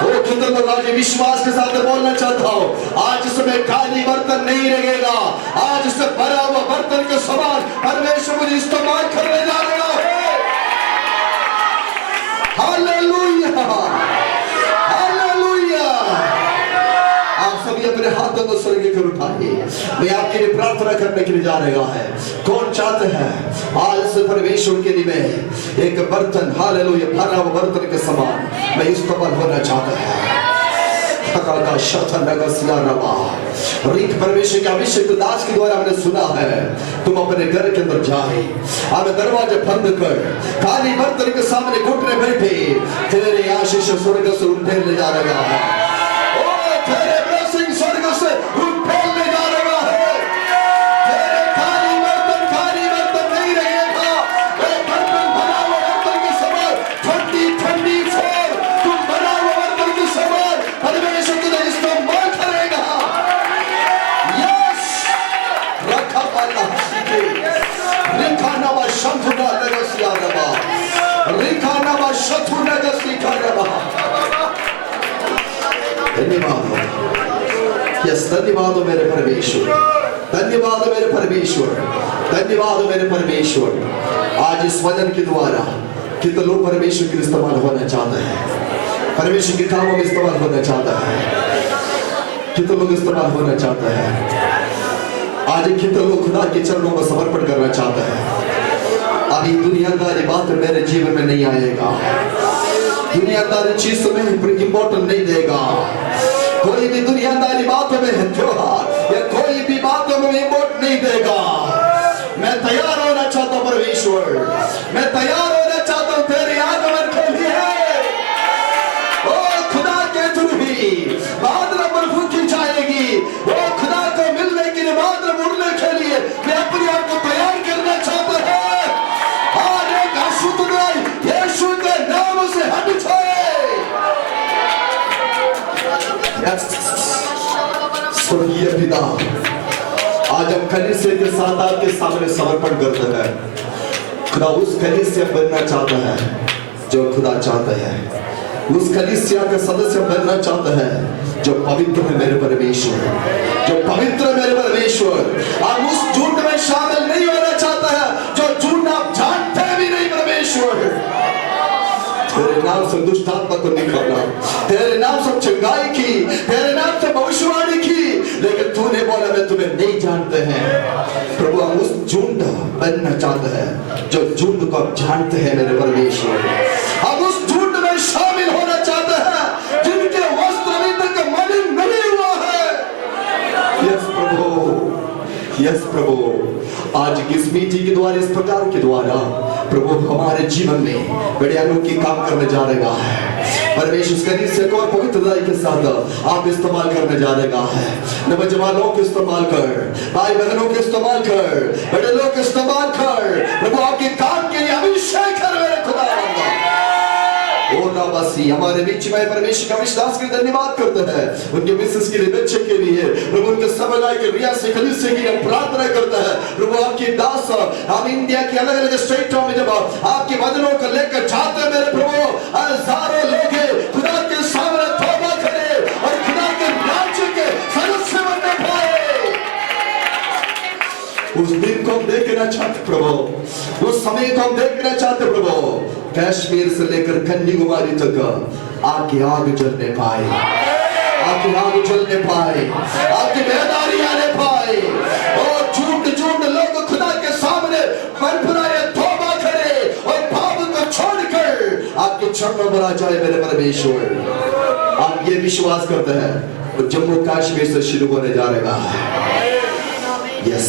वो कितने लोग आज विश्वास के साथ बोलना चाहता हूँ आज इसमें खाली बर्तन नहीं रहेगा। आज इससे भरा हुआ बर्तन के समान परमेश्वर मुझे इस्तेमाल करने जा रहा है। Hallelujah hallelujah. आप सभी अपने हाथों को स्वर्ग की ओर उठाइए। मैं आपके लिए प्रार्थना करने के लिए जा रहा है। कौन चाहते हैं आज से परमेश्वर के लिए एक बर्तन हालेलुया भरा हुआ बर्तन के समान मैं इस्तेमाल होना चाहता है। का शतन नगसिया रबा रीत परमेश्वर के अभिषेक दास के द्वारा मैंने सुना है तुम अपने घर के अंदर जाए अब दरवाजे बंद कर खाली बर्तन के सामने घुटने बैठे तेरे आशीष स्वर्ग से उठे ले जा रहा है। ओ तेरे ब्लेसिंग स्वर्ग से उठे ले जा रहा है। तेरे खाली बर्तन नहीं रहेगा। वो बर्तन भरा हुआ बर्तन के समान ठंडी ठंडी फोर तुम भरा हुआ बर्तन के समान परमेश्वर तुझे इस्तेमाल करेगा। यस रखा पाला सीखे रिखाना व शंभुना लगसिया रबा रिखाना व शथुना गसिखा रबा। धन्यवाद हो यस धन्यवाद हो मेरे परमेश्वर, धन्यवाद हो मेरे परमेश्वर, धन्यवाद हो मेरे परमेश्वर। आज इस वचन के द्वारा कितने लोग परमेश्वर के इस्तेमाल होना चाहते हैं, परमेश्वर के कामों में इस्तेमाल होना चाहता है। कितने लोग इस्तेमाल होना चाहते हैं। आज कितने लोग खुदा के चरणों में समर्पण करना चाहते हैं। अभी दुनियादारी बात मेरे जीवन में नहीं आएगा। दुनियादारी चीज में इंपॉर्टेंट नहीं देगा। कोई भी दुनियादारी बातों में त्योहार या कोई भी बातों में इंपॉर्टेंट नहीं देगा। मैं तैयार होना चाहता हूँ परमेश्वर, मैं तैयार होना चाहता हूँ तेरे आगमन के लिए। ओ खुदा के थ्रू ही बादल पर फूकी जाएगी। ओ खुदा को मिलने के लिए बादल उड़ने के लिए मैं अपने आप को तैयार करना चाहता हूँ। और एक अशुद्ध यीशु के नाम से हट जाए। स्वर्गीय पिता आज हम कलीसिया के साथ आपके सामने समर्पण करते हैं। खुदा उस कलीसिया बनना चाहता है जो खुदा चाहता है। उस कलीसिया का सदस्य बनना चाहता है जो पवित्र है मेरे परमेश्वर, जो पवित्र है मेरे परमेश्वर। आप उस झूठ में शामिल नहीं होना चाहता है जो झूठ आप जानते भी नहीं परमेश्वर। तेरे नाम से दुष्ट आत्मा को निकाला, तेरे नाम से चंगाई की, तेरे नाम से भविष्यवाणी की, लेकिन तूने बोला मैं तुम्हें नहीं जानते हैं। प्रभु हम उस झुंड बनना चाहते हैं जो झुंड को आप जानते हैं मेरे परमेश्वर। हम उस झुंड में शामिल होना चाहते हैं जिनके वस्त्र अभी तक मलिन नहीं हुआ है। यस प्रभु, यस प्रभु। आज इस मीटिंग के द्वारा, इस प्रकार के द्वारा प्रभु हमारे जीवन में बड़े अनोखी काम करने जा रहा है। परमेश्वर कलीसिया को पवित्रता के साथ आप इस्तेमाल करने जा रहा है। नौजवानों को इस्तेमाल कर, भाई बहनों को इस्तेमाल कर, बड़े लोग इस्तेमाल कर। प्रभु आपके काम के लिए अभिषेक कर मेरे खुदा। बसी हमारे बीच में परमेश्वर का विश्वास के धन्यवाद करते हैं। उनके मिसेस के लिए, बच्चे के लिए, प्रभु उनके समुदाय के रिया से कलीसिया की हम प्रार्थना करते हैं। प्रभु आपकी दास हम इंडिया के अलग अलग स्टेटों में जब आपके वचनों को लेकर जाते हैं मेरे प्रभु, हजारों लोग खुदा के सामने तौबा करें और खुदा के राज्य के सदस्य बनने पाए। उस दिन को हम देखना चाहते प्रभु, उस समय को हम देखना चाहते प्रभु। कश्मीर से लेकर कन्याकुमारी तक आपकी आग जलने पाए, आपकी आग जलने पाए, आपकी बेदारी आने पाए। और झूठ झूठ लोग खुदा के सामने मनपुराए तौबा करे और पाप को छोड़कर आपके चरणों पर आ जाए मेरे परमेश्वर। आप ये विश्वास करते हैं तो जम्मू कश्मीर से शुरू होने जा रहा है। यस,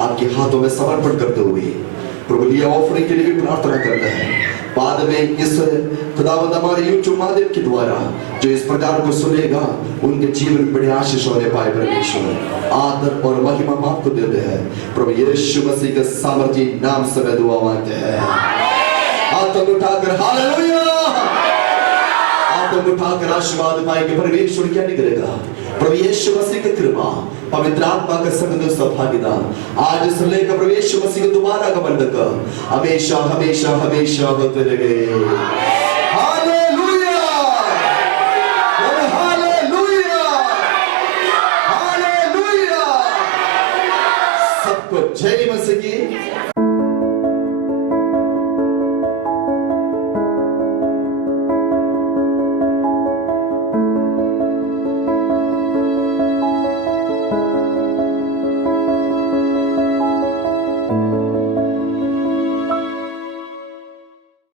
आपके हाथों में समर्पण करते हुए प्रभु ये ऑफरिंग के लिए भी प्रार्थना करते हैं। बाद में इस खुदावंद हमारे यूट्यूब माध्यम के द्वारा जो इस प्रकार को सुनेगा उनके जीवन में बड़े आशीष होने पाए परमेश्वर। आदर और महिमा हम आपको देते हैं प्रभु यीशु मसीह के सामर्थी नाम से मैं दुआ मांगते हैं। हाथ उठाकर हालेलुया, हाथ उठाकर आशीर्वाद पाएंगे। परमेश्वर क्या निकलेगा? प्रभु यीशु मसीह की कृपा, पवित्र आत्मा का संग सौभाग्यता आज से लेकर प्रभु यीशु मसीह के दोबारा आगमन तक हमेशा हमेशा हमेशा होते रहे। Hallelujah, hallelujah, hallelujah. सबको जय मसीह की।